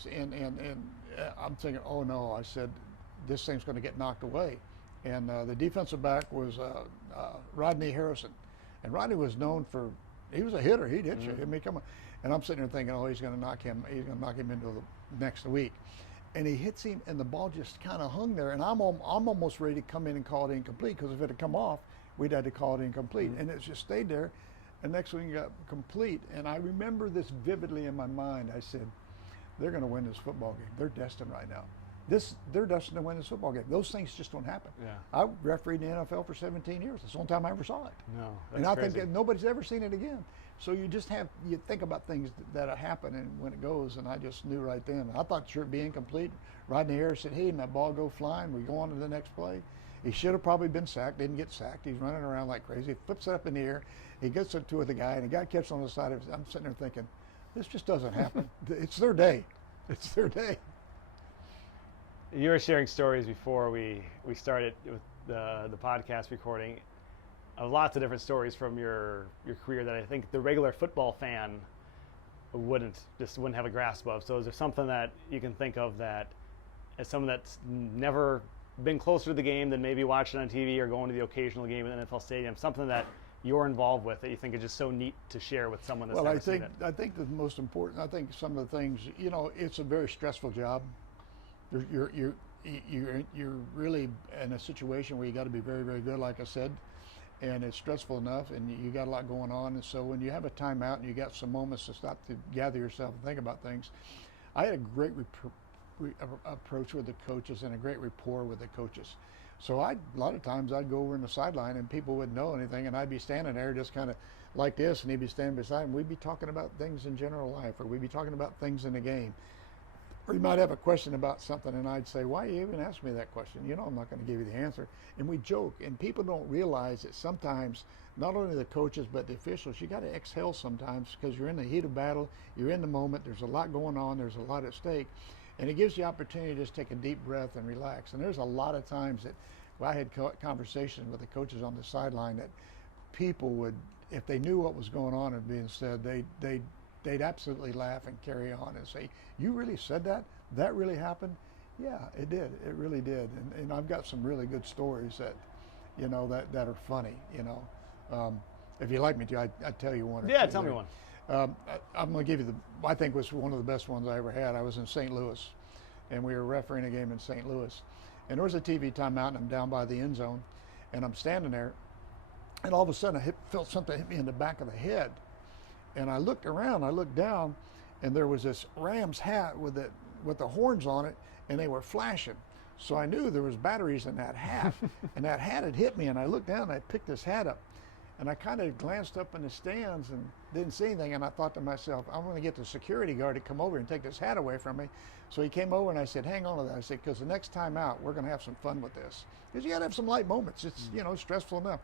thinking, oh no, I said, this thing's going to get knocked away. And the defensive back was Rodney Harrison. And Rodney was known for, he was a hitter, he'd hit you. I mean, come on. And I'm sitting there thinking, oh, he's going to knock him into the next week. And he hits him, and the ball just kind of hung there. And I'm almost ready to come in and call it incomplete, because if it had come off, we'd had to call it incomplete. And it just stayed there. And next week it got complete. And I remember this vividly in my mind. I said, they're going to win this football game. They're destined right now. They're destined to win this football game. Those things just don't happen. Yeah. I refereed in the NFL for 17 years. That's the only time I ever saw it. No, that's and I crazy. think that nobody's ever seen it again. So you think about things that happen and when it goes, and I just knew right then. I thought sure it'd be incomplete. Rodney Harris said, hey, and that ball go flying. We go on to the next play. He should have probably been sacked. Didn't get sacked. He's running around like crazy. He flips it up in the air. He gets it to the guy, and the guy catches on the side of his. I'm sitting there thinking, this just doesn't happen. It's their day. It's their day. You were sharing stories before we started with the podcast recording of lots of different stories from your career that I think the regular football fan wouldn't have a grasp of. So is there something that you can think of that as someone that's never been closer to the game than maybe watching on TV or going to the occasional game in the NFL stadium, something that you're involved with that you think is just so neat to share with someone that's never seen it? I think the most important, I think some of the things, it's a very stressful job. You're really in a situation where you got to be very, very good, like I said, and it's stressful enough, and you got a lot going on. And so when you have a timeout and you got some moments to stop to gather yourself and think about things, I had a great approach with the coaches and a great rapport with the coaches. So a lot of times I'd go over in the sideline and people wouldn't know anything, and I'd be standing there just kind of like this, and he'd be standing beside him. We'd be talking about things in general life, or we'd be talking about things in the game. Or you might have a question about something, and I'd say, why you even ask me that question? I'm not going to give you the answer. And we joke, and people don't realize that sometimes, not only the coaches, but the officials, you got to exhale sometimes because you're in the heat of battle, you're in the moment, there's a lot going on, there's a lot at stake, and it gives you opportunity to just take a deep breath and relax. And there's a lot of times that I had conversations with the coaches on the sideline that people would, if they knew what was going on and being said, they'd absolutely laugh and carry on and say, you really said that? That really happened? Yeah, it did. It really did. And I've got some really good stories that, that are funny, If you'd like me to, I'd tell you one. Yeah, tell me one. I'm going to give you I think was one of the best ones I ever had. I was in St. Louis, and we were refereeing a game in St. Louis. And there was a TV timeout, and I'm down by the end zone, and I'm standing there, and all of a sudden I felt something hit me in the back of the head. And I looked around, I looked down, and there was this Rams hat with the horns on it, and they were flashing. So I knew there was batteries in that hat, and that hat had hit me, and I looked down, and I picked this hat up, and I kind of glanced up in the stands and didn't see anything, and I thought to myself, I'm going to get the security guard to come over and take this hat away from me. So he came over, and I said, hang on to that. I said, because the next time out, we're going to have some fun with this. Because you got to have some light moments. It's, stressful enough.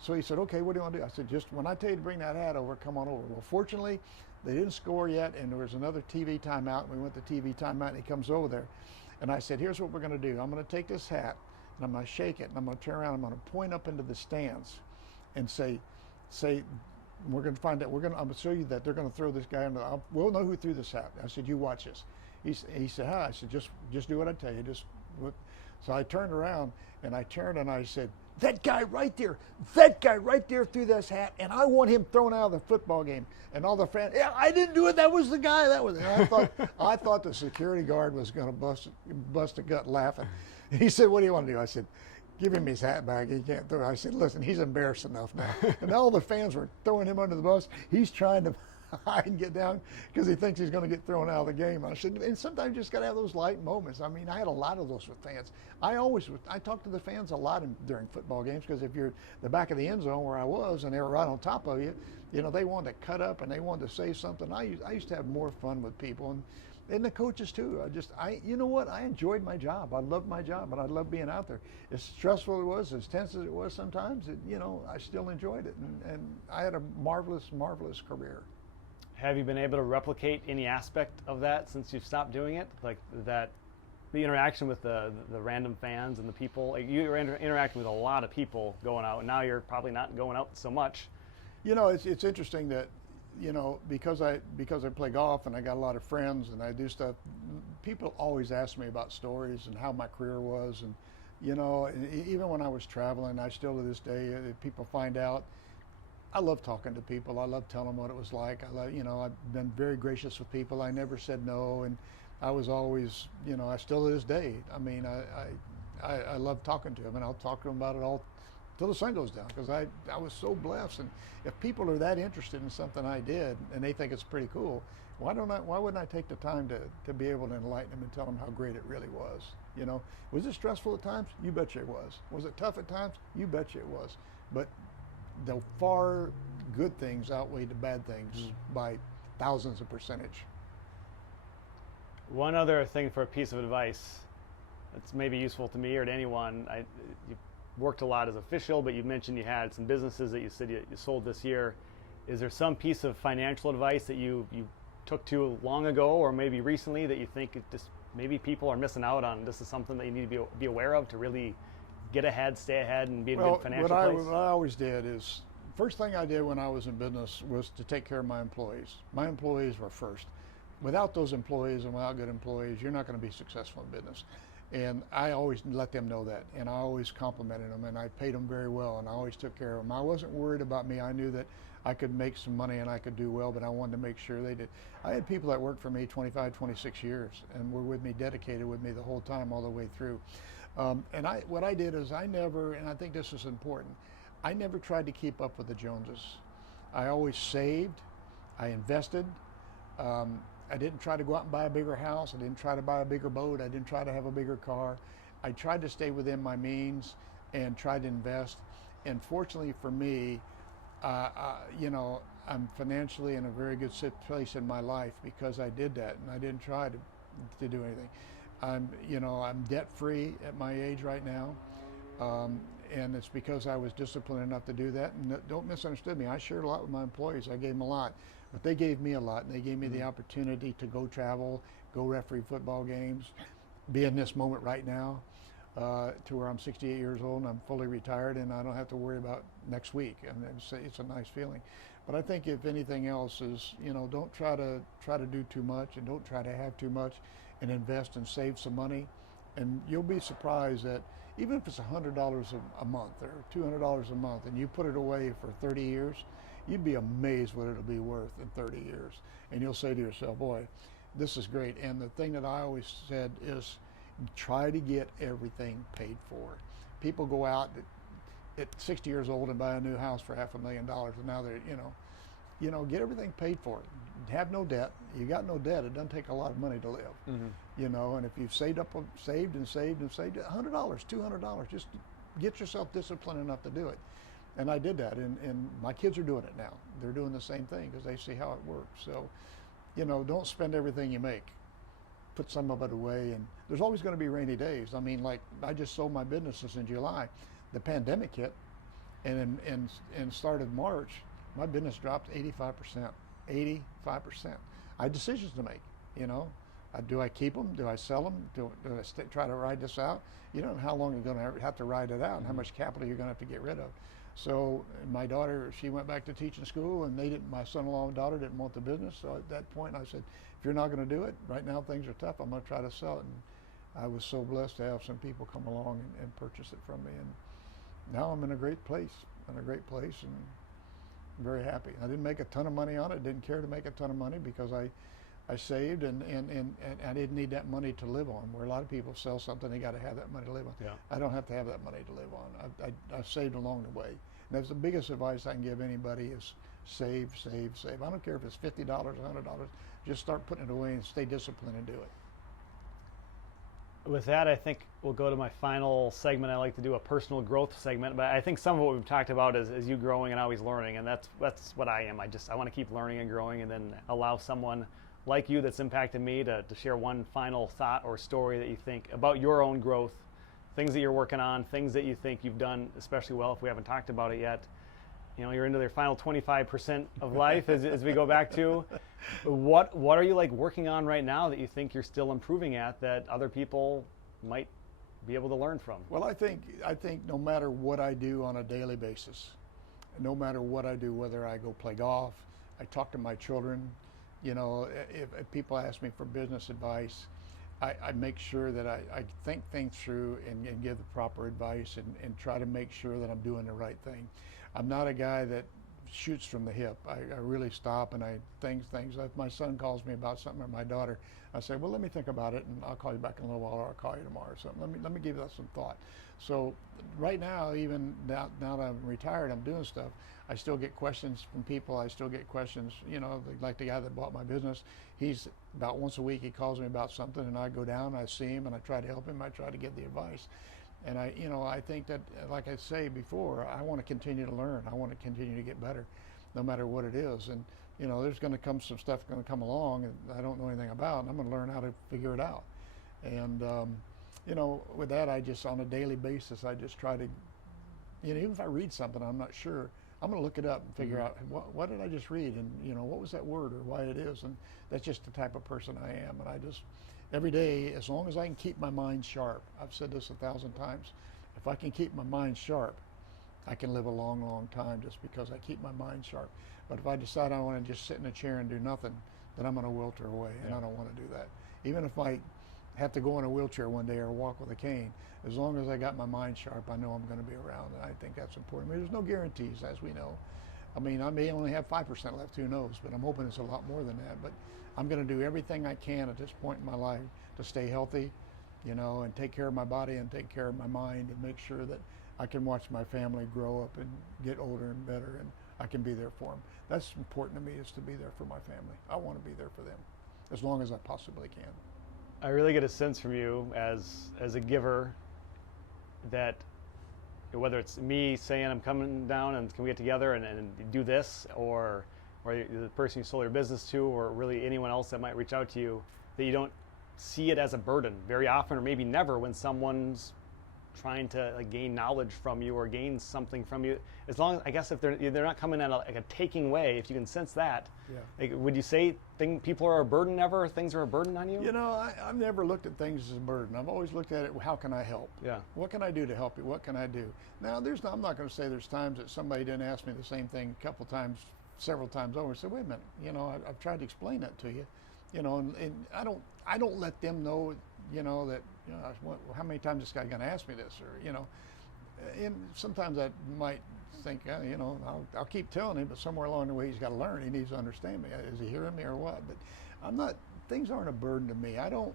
So he said, okay, what do you want to do? I said, just when I tell you to bring that hat over, come on over. Well, fortunately, they didn't score yet, and there was another TV timeout. We went to TV timeout, and he comes over there. And I said, here's what we're going to do. I'm going to take this hat, and I'm going to shake it, and I'm going to turn around, I'm going to point up into the stands and say, we're going to find out, I'm going to show you that they're going to throw this guy under, we'll know who threw this hat. I said, you watch this. He said, huh? I said, just do what I tell you. So I turned around and I said, that guy right there threw this hat, and I want him thrown out of the football game. And all the fans, yeah, I didn't do it. That was the guy. That was. And I thought the security guard was going to bust a gut laughing. He said, "What do you want to do?" I said, "Give him his hat back. He can't throw it." I said, "Listen, he's embarrassed enough now." And all the fans were throwing him under the bus. He's trying to hide and get down because he thinks he's going to get thrown out of the game. I said, and sometimes you just got to have those light moments. I mean, I had a lot of those with fans. I talked to the fans a lot during football games, because if you're the back of the end zone where I was and they were right on top of you, they wanted to cut up and they wanted to say something. I used to have more fun with people, and the coaches too. You know what? I enjoyed my job. I loved my job, and I loved being out there. As stressful as it was, as tense as it was sometimes, I still enjoyed it, and I had a marvelous, marvelous career. Have you been able to replicate any aspect of that since you've stopped doing it? Like the interaction with the random fans and the people. Like you were interacting with a lot of people going out, and now you're probably not going out so much. It's interesting that, because I play golf and I got a lot of friends and I do stuff, people always ask me about stories and how my career was. And, even when I was traveling, I still to this day, people find out. I love talking to people. I love telling them what it was like. I've been very gracious with people. I never said no, and I was always, I still to this day. I mean, I love talking to them, and I'll talk to them about it all till the sun goes down, because I was so blessed. And if people are that interested in something I did and they think it's pretty cool, why wouldn't I take the time to be able to enlighten them and tell them how great it really was? Was it stressful at times? You betcha it was. Was it tough at times? You betcha it was. But the far good things outweigh the bad things by thousands of percentage. One other thing for a piece of advice that's maybe useful to me or to anyone. You worked a lot as official, but you mentioned you had some businesses that you said you sold this year. Is there some piece of financial advice that you took to long ago, or maybe recently, that you think maybe people are missing out on? This is something that you need to be aware of to really get ahead, stay ahead, and be in a good financial place? What I always did is, first thing I did when I was in business was to take care of my employees. My employees were first. Without those employees and without good employees, you're not going to be successful in business. And I always let them know that, and I always complimented them, and I paid them very well, and I always took care of them. I wasn't worried about me. I knew that I could make some money and I could do well, but I wanted to make sure they did. I had people that worked for me 25, 26 years and were with me, dedicated with me the whole time, all the way through. And what I did is I never, and I think this is important, I never tried to keep up with the Joneses. I always saved, I invested. I didn't try to go out and buy a bigger house. I didn't try to buy a bigger boat. I didn't try to have a bigger car. I tried to stay within my means and tried to invest. And fortunately for me, I'm financially in a very good place in my life because I did that, and I didn't try to do anything. I'm debt-free at my age right now, and it's because I was disciplined enough to do that. And don't misunderstand me. I shared a lot with my employees. I gave them a lot, but they gave me a lot, and they gave me the opportunity to go travel, go referee football games, be in this moment right now, to where I'm 68 years old and I'm fully retired, and I don't have to worry about next week. And it's a nice feeling. But I think if anything else is, don't try to do too much, and don't try to have too much, and invest and save some money. And you'll be surprised that even if it's $100 a month or $200 a month, and you put it away for 30 years, you'd be amazed what it'll be worth in 30 years. And you'll say to yourself, boy, this is great. And the thing that I always said is, try to get everything paid for. People go out at 60 years old and buy a new house for $500,000, and now they're, get everything paid for. Have no debt. You got no debt. It doesn't take a lot of money to live. And if you've saved and saved, $100, $200, just get yourself disciplined enough to do it. And I did that, and my kids are doing it now. They're doing the same thing because they see how it works. So, don't spend everything you make. Put some of it away, and there's always going to be rainy days. I mean, like, I just sold my businesses in July. The pandemic hit, and in started March, my business dropped 85%. 85%. I had decisions to make. Do I keep them? Do I sell them? Do I try to ride this out? You don't know how long you're going to have to ride it out, and how much capital you're going to have to get rid of. So my daughter, she went back to teaching school, and my son-in-law and daughter didn't want the business. So at that point, I said, if you're not going to do it, right now things are tough. I'm going to try to sell it. I was so blessed to have some people come along and purchase it from me, and now I'm in a great place, and I'm very happy. I didn't make a ton of money on it, didn't care to make a ton of money because I saved and I didn't need that money to live on. Where a lot of people sell something, they got to have that money to live on. Yeah. I don't have to have that money to live on. I've saved along the way. And that's the biggest advice I can give anybody is save, save, save. I don't care if it's $50, $100. Just start putting it away and stay disciplined and do it. With that, I think we'll go to my final segment. I like to do a personal growth segment, but I think some of what we've talked about is you growing and always learning, and that's what I am. I want to keep learning and growing, and then allow someone like you that's impacted me to share one final thought or story that you think about your own growth, things that you're working on, things that you think you've done especially well if we haven't talked about it yet. You know, you're into their final 25% of life as we go back to. What are you like working on right now that you think you're still improving at that other people might be able to learn from? Well, I think no matter what I do on a daily basis, no matter what I do, whether I go play golf, I talk to my children, you know, if people ask me for business advice, I make sure that I think things through and give the proper advice and try to make sure that I'm doing the right thing. I'm not a guy that shoots from the hip. I really stop and I think things. If my son calls me about something or my daughter, I say, well, let me think about it and I'll call you back in a little while, or I'll call you tomorrow or something. Let me give that some thought. So right now, even now that I'm retired, I'm doing stuff, I still get questions from people. I still get questions, you know, like the guy that bought my business. He's about once a week, he calls me about something and I go down, I see him and I try to help him. I try to give the advice. And I think that, like I say before, I want to continue to learn. I want to continue to get better, no matter what it is. And there's going to come some stuff going to come along that I don't know anything about, and I'm going to learn how to figure it out. And with that, I just on a daily basis, I just try to, even if I read something I'm not sure, I'm going to look it up and figure out what did I just read, and what was that word or why it is. And that's just the type of person I am. And I just every day, as long as I can keep my mind sharp, I've said this 1,000 times, if I can keep my mind sharp, I can live a long, long time just because I keep my mind sharp. But if I decide I want to just sit in a chair and do nothing, then I'm going to wilt away, and I don't want to do that. Even if I have to go in a wheelchair one day or walk with a cane, as long as I got my mind sharp, I know I'm going to be around, and I think that's important. I mean, there's no guarantees, as we know. I mean, I may only have 5% left, who knows, but I'm hoping it's a lot more than that. But I'm going to do everything I can at this point in my life to stay healthy, and take care of my body and take care of my mind and make sure that I can watch my family grow up and get older and better, and I can be there for them. That's important to me, is to be there for my family. I want to be there for them as long as I possibly can. I really get a sense from you as a giver that whether it's me saying I'm coming down and can we get together and do this, or the person you sold your business to, or really anyone else that might reach out to you, that you don't see it as a burden very often, or maybe never, when someone's trying to gain knowledge from you or gain something from you. As long as, I guess, if they're not coming at a taking way, if you can sense that, would you say people are a burden ever? Things are a burden on you? I've never looked at things as a burden. I've always looked at it, how can I help? Yeah. What can I do to help you? What can I do? Now, I'm not going to say there's times that somebody didn't ask me the same thing a couple times, several times over. So wait a minute, I've tried to explain that to you, and I don't let them know, that, how many times this guy going to ask me this, or, and sometimes I might think, I'll keep telling him, but somewhere along the way he's got to learn. He needs to understand me. Is he hearing me or what? But things aren't a burden to me. I don't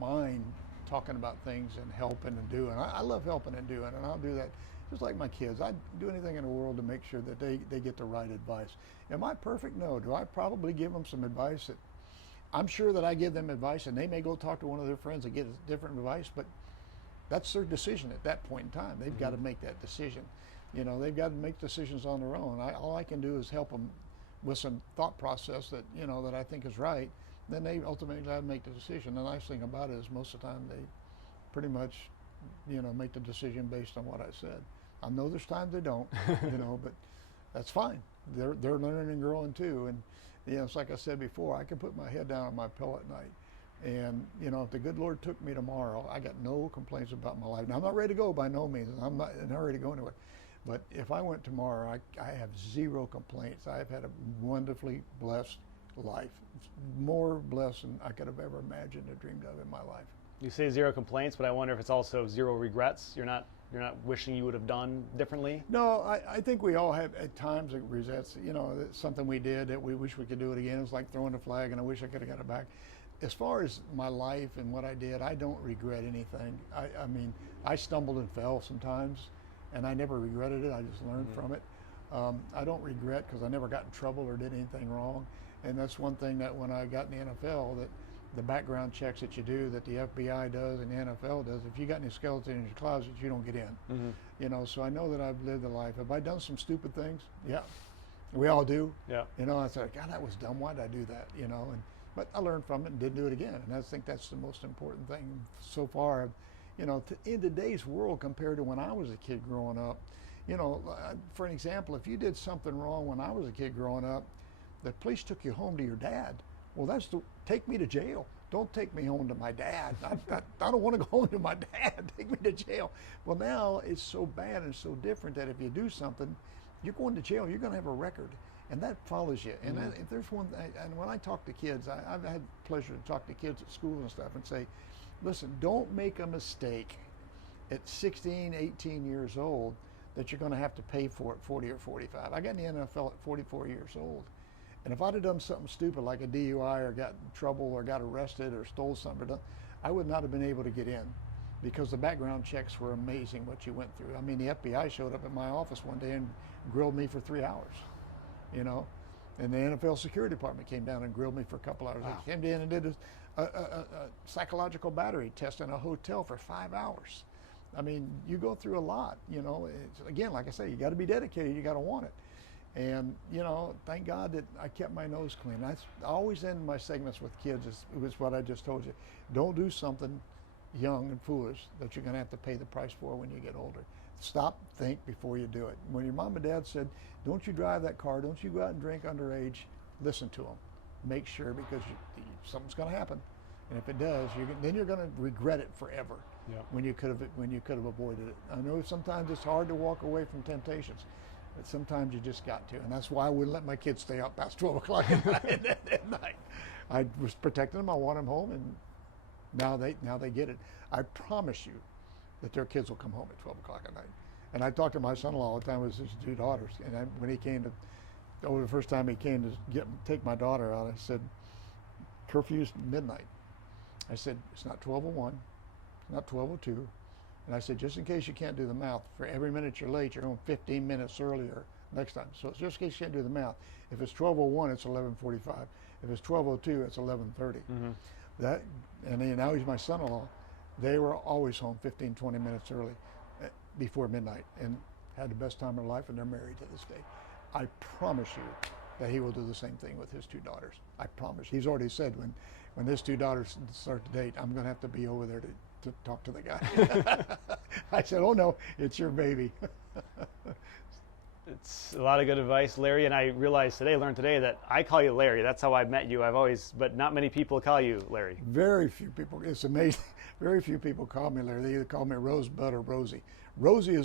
mind talking about things and helping and doing. I love helping and doing, and I'll do that just like my kids. I'd do anything in the world to make sure that they get the right advice. Am I perfect? No. Do I probably give them some advice that I'm sure that I give them advice, and they may go talk to one of their friends and get different advice, but that's their decision at that point in time. They've got to make that decision. They've got to make decisions on their own. All I can do is help them with some thought process that, that I think is right. Then they ultimately have to make the decision. The nice thing about it is most of the time they pretty much, make the decision based on what I said. I know there's times they don't, but that's fine. They're learning and growing too. And it's like I said before, I can put my head down on my pillow at night. And, if the good Lord took me tomorrow, I got no complaints about my life. Now, I'm not ready to go by no means. I'm not ready to go anywhere. But if I went tomorrow, I have zero complaints. I've had a wonderfully blessed life, more blessed than I could have ever imagined or dreamed of in my life. You say zero complaints, but I wonder if it's also zero regrets. You're not wishing you would have done differently? No, I think we all have at times regrets. You know, something we did that we wish we could do it again. It's like throwing a flag, and I wish I could have got it back. As far as my life and what I did, I don't regret anything. I mean, I stumbled and fell sometimes, and I never regretted it. I just learned from it. I don't regret because I never got in trouble or did anything wrong. And that's one thing that when I got in the NFL, that the background checks that you do, that the FBI does and the NFL does, if you got any skeletons in your closet, you don't get in. You know, so I know that I've lived a life. Have I done some stupid things? Yeah, we all do. Yeah. You know, I said, God, that was dumb. Why did I do that? You know, but I learned from it and didn't do it again. And I think that's the most important thing so far. You know, in today's world compared to when I was a kid growing up, you know, for an example, if you did something wrong when I was a kid growing up, the police took you home to your dad. Well, take me to jail. Don't take me home to my dad. I don't want to go home to my dad. Take me to jail. Well, now it's so bad and so different that if you do something, you're going to jail. You're going to have a record, and that follows you. And if there's one, and when I talk to kids, I've had pleasure to talk to kids at school and stuff and say, listen, don't make a mistake at 16, 18 years old that you're going to have to pay for at 40 or 45. I got in the NFL at 44 years old. And if I'd have done something stupid like a DUI or got in trouble or got arrested or stole something, I would not have been able to get in because the background checks were amazing what you went through. I mean, the FBI showed up at my office one day and grilled me for 3 hours, you know. And the NFL security department came down and grilled me for a couple hours. Wow. They came in and did a psychological battery test in a hotel for 5 hours. I mean, you go through a lot, you know. Again, like I say, you got to be dedicated. You got to want it. And, you know, thank God that I kept my nose clean. I always end my segments with kids. It was what I just told you. Don't do something young and foolish that you're going to have to pay the price for when you get older. Stop, think before you do it. When your mom and dad said, don't you drive that car, don't you go out and drink underage, listen to them. Make sure, because something's going to happen. And if it does, then you're going to regret it forever. Yep. When you could have avoided it. I know sometimes it's hard to walk away from temptations, but sometimes you just got to, and that's why I wouldn't let my kids stay up past 12 o'clock at night. I was protecting them. I want them home, and now they get it. I promise you that their kids will come home at 12 o'clock at night. And I talked to my son-in-law all the time with his 2 daughters, and when he came the first time he came to take my daughter out, I said, curfew's midnight. I said, it's not 12:01, it's not 12:02. And I said, just in case you can't do the math, for every minute you're late, you're going 15 minutes earlier next time. So just in case you can't do the math, if it's 12:01, it's 11:45. If it's 12:02, it's 11:30. And now he's my son-in-law. They were always home 15, 20 minutes early before midnight and had the best time of their life, and they're married to this day. I promise you that he will do the same thing with his 2 daughters. I promise. He's already said when his 2 daughters start to date, I'm going to have to be over there to talk to the guy. I said, oh no, it's your baby. It's a lot of good advice, Larry, and I learned today that I call you Larry. That's how I met you. But not many people call you Larry. Very few people. It's amazing. Very few people call me Larry. They either call me Rosebud or Rosie. Rosie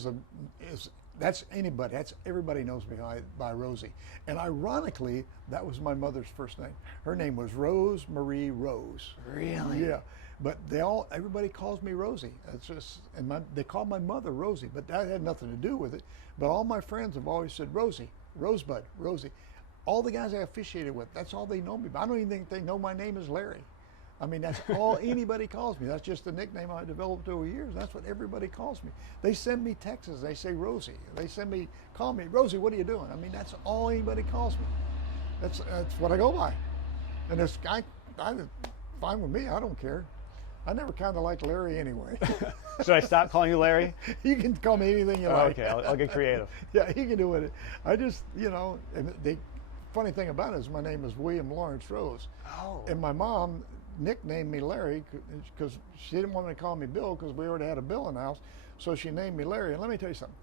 that's anybody. That's everybody knows me by Rosie. And ironically, that was my mother's first name. Her name was Rose Marie Rose. Really? Yeah. But everybody calls me Rosie. It's just, they call my mother Rosie, but that had nothing to do with it. But all my friends have always said Rosie, Rosebud, Rosie. All the guys I officiated with, that's all they know me by. I don't even think they know my name is Larry. I mean, that's all anybody calls me. That's just the nickname I developed over years. That's what everybody calls me. They send me texts. They say Rosie. They call me, Rosie, what are you doing? I mean, that's all anybody calls me. That's what I go by. And this guy, fine with me. I don't care. I never kind of liked Larry anyway. Should I stop calling you Larry? You can call me anything you like. Okay, I'll get creative. Yeah, you can do it. I just, and the funny thing about it is my name is William Lawrence Rose. Oh. And my mom nicknamed me Larry because she didn't want me to call me Bill because we already had a Bill in the house. So she named me Larry. And let me tell you something.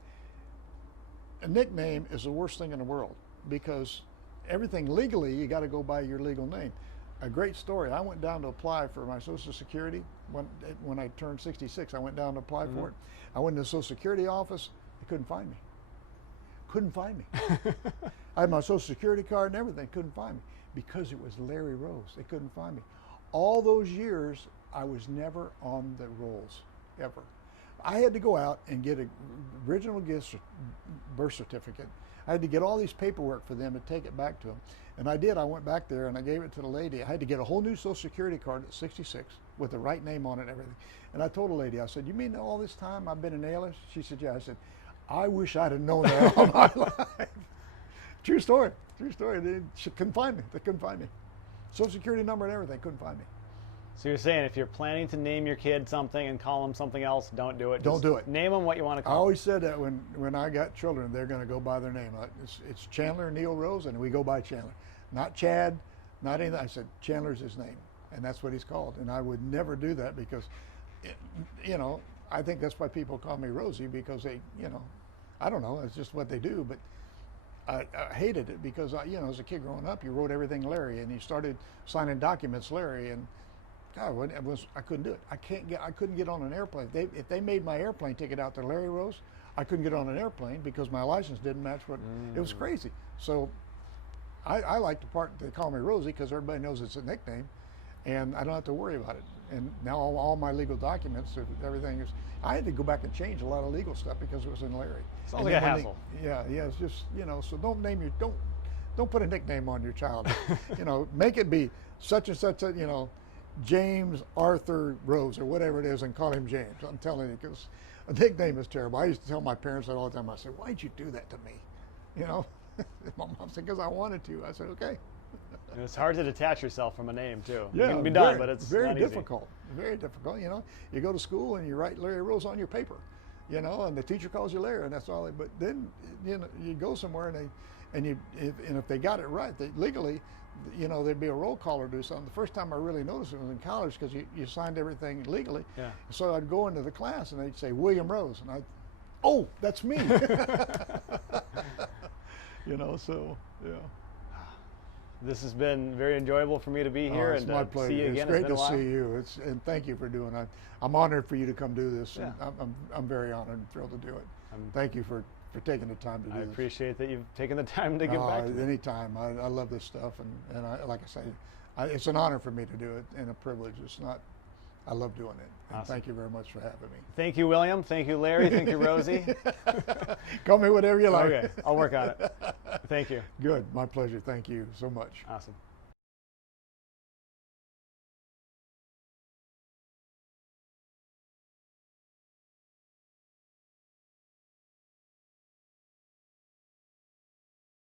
A nickname is the worst thing in the world because everything legally, you got to go by your legal name. A great story. I went down to apply for my Social Security when I turned 66. I went down to apply for it. I went to the Social Security office. They couldn't find me. Couldn't find me. I had my Social Security card and everything. Couldn't find me because it was Larry Rose. They couldn't find me. all those years, I was never on the rolls, ever. I had to go out and get an original birth certificate. I had to get all these paperwork for them and take it back to them. And I did. I went back there and I gave it to the lady. I had to get a whole new Social Security card at 66 with the right name on it and everything. And I told the lady, I said, "You mean all this time I've been an alias?" She said, "Yeah." I said, "I wish I'd have known that all my life." True story. True story. They couldn't find me. They couldn't find me. Social Security number and everything, couldn't find me. So you're saying if you're planning to name your kid something and call them something else, don't do it. Don't do it. Name them what you want to I call them. always said that when I got children, they're going to go by their name. It's Chandler Neil Rose, and we go by Chandler. Not Chad, not anything. I said Chandler's his name, and that's what he's called. And I would never do that because, you know, I think that's why people call me Rosie, because they, you know, I don't know, it's just what they do. But I hated it because, you know, as a kid growing up, you wrote everything Larry, and you started signing documents Larry, and God, I couldn't do it. I couldn't get on an airplane. If they made my airplane ticket out to Larry Rose, I couldn't get on an airplane because my license didn't match what. It was crazy. So I like the part they call me Rosie because everybody knows it's a nickname, and I don't have to worry about it. And now all my legal documents, everything is. I had to go back and change a lot of legal stuff because it was in Larry. Sounds like a hassle. Yeah, it's just, you know. So don't put a nickname on your child. You know, make it be such and such a, you know, James Arthur Rose or whatever it is, and call him James. I'm telling you, because a nickname is terrible. I used to tell my parents that all the time. I said, "Why'd you do that to me?" You know, my mom said, "Because I wanted to." I said, "Okay." And it's hard to detach yourself from a name too. Yeah, it can be done, but it's very not difficult. Very difficult. You know, you go to school and you write Larry Rose on your paper, you know, and the teacher calls you Larry, and that's all. But then, you know, you go somewhere and if they got it right, legally, you know, there'd be a roll call or do something. The first time I really noticed it was in college because you signed everything legally. Yeah. So I'd go into the class and they'd say William Rose, and oh, that's me. You know, so yeah. This has been very enjoyable for me to be here It's and my pleasure. see you again. It's great been a to while. see you. And thank you for doing it. I'm honored for you to come do this. Yeah. And I'm very honored and thrilled to do it. Thank you for taking the time to do I this. appreciate that you've taken the time to get back to me. Anytime. I love this stuff, and like I say, it's an honor for me to do it and a privilege. It's not. I love doing it. And Awesome. Thank you very much for having me. Thank you, William. Thank you, Larry. Thank you, Rosie. Call me whatever you like. Okay, I'll work on it. Thank you. Good. My pleasure. Thank you so much. Awesome.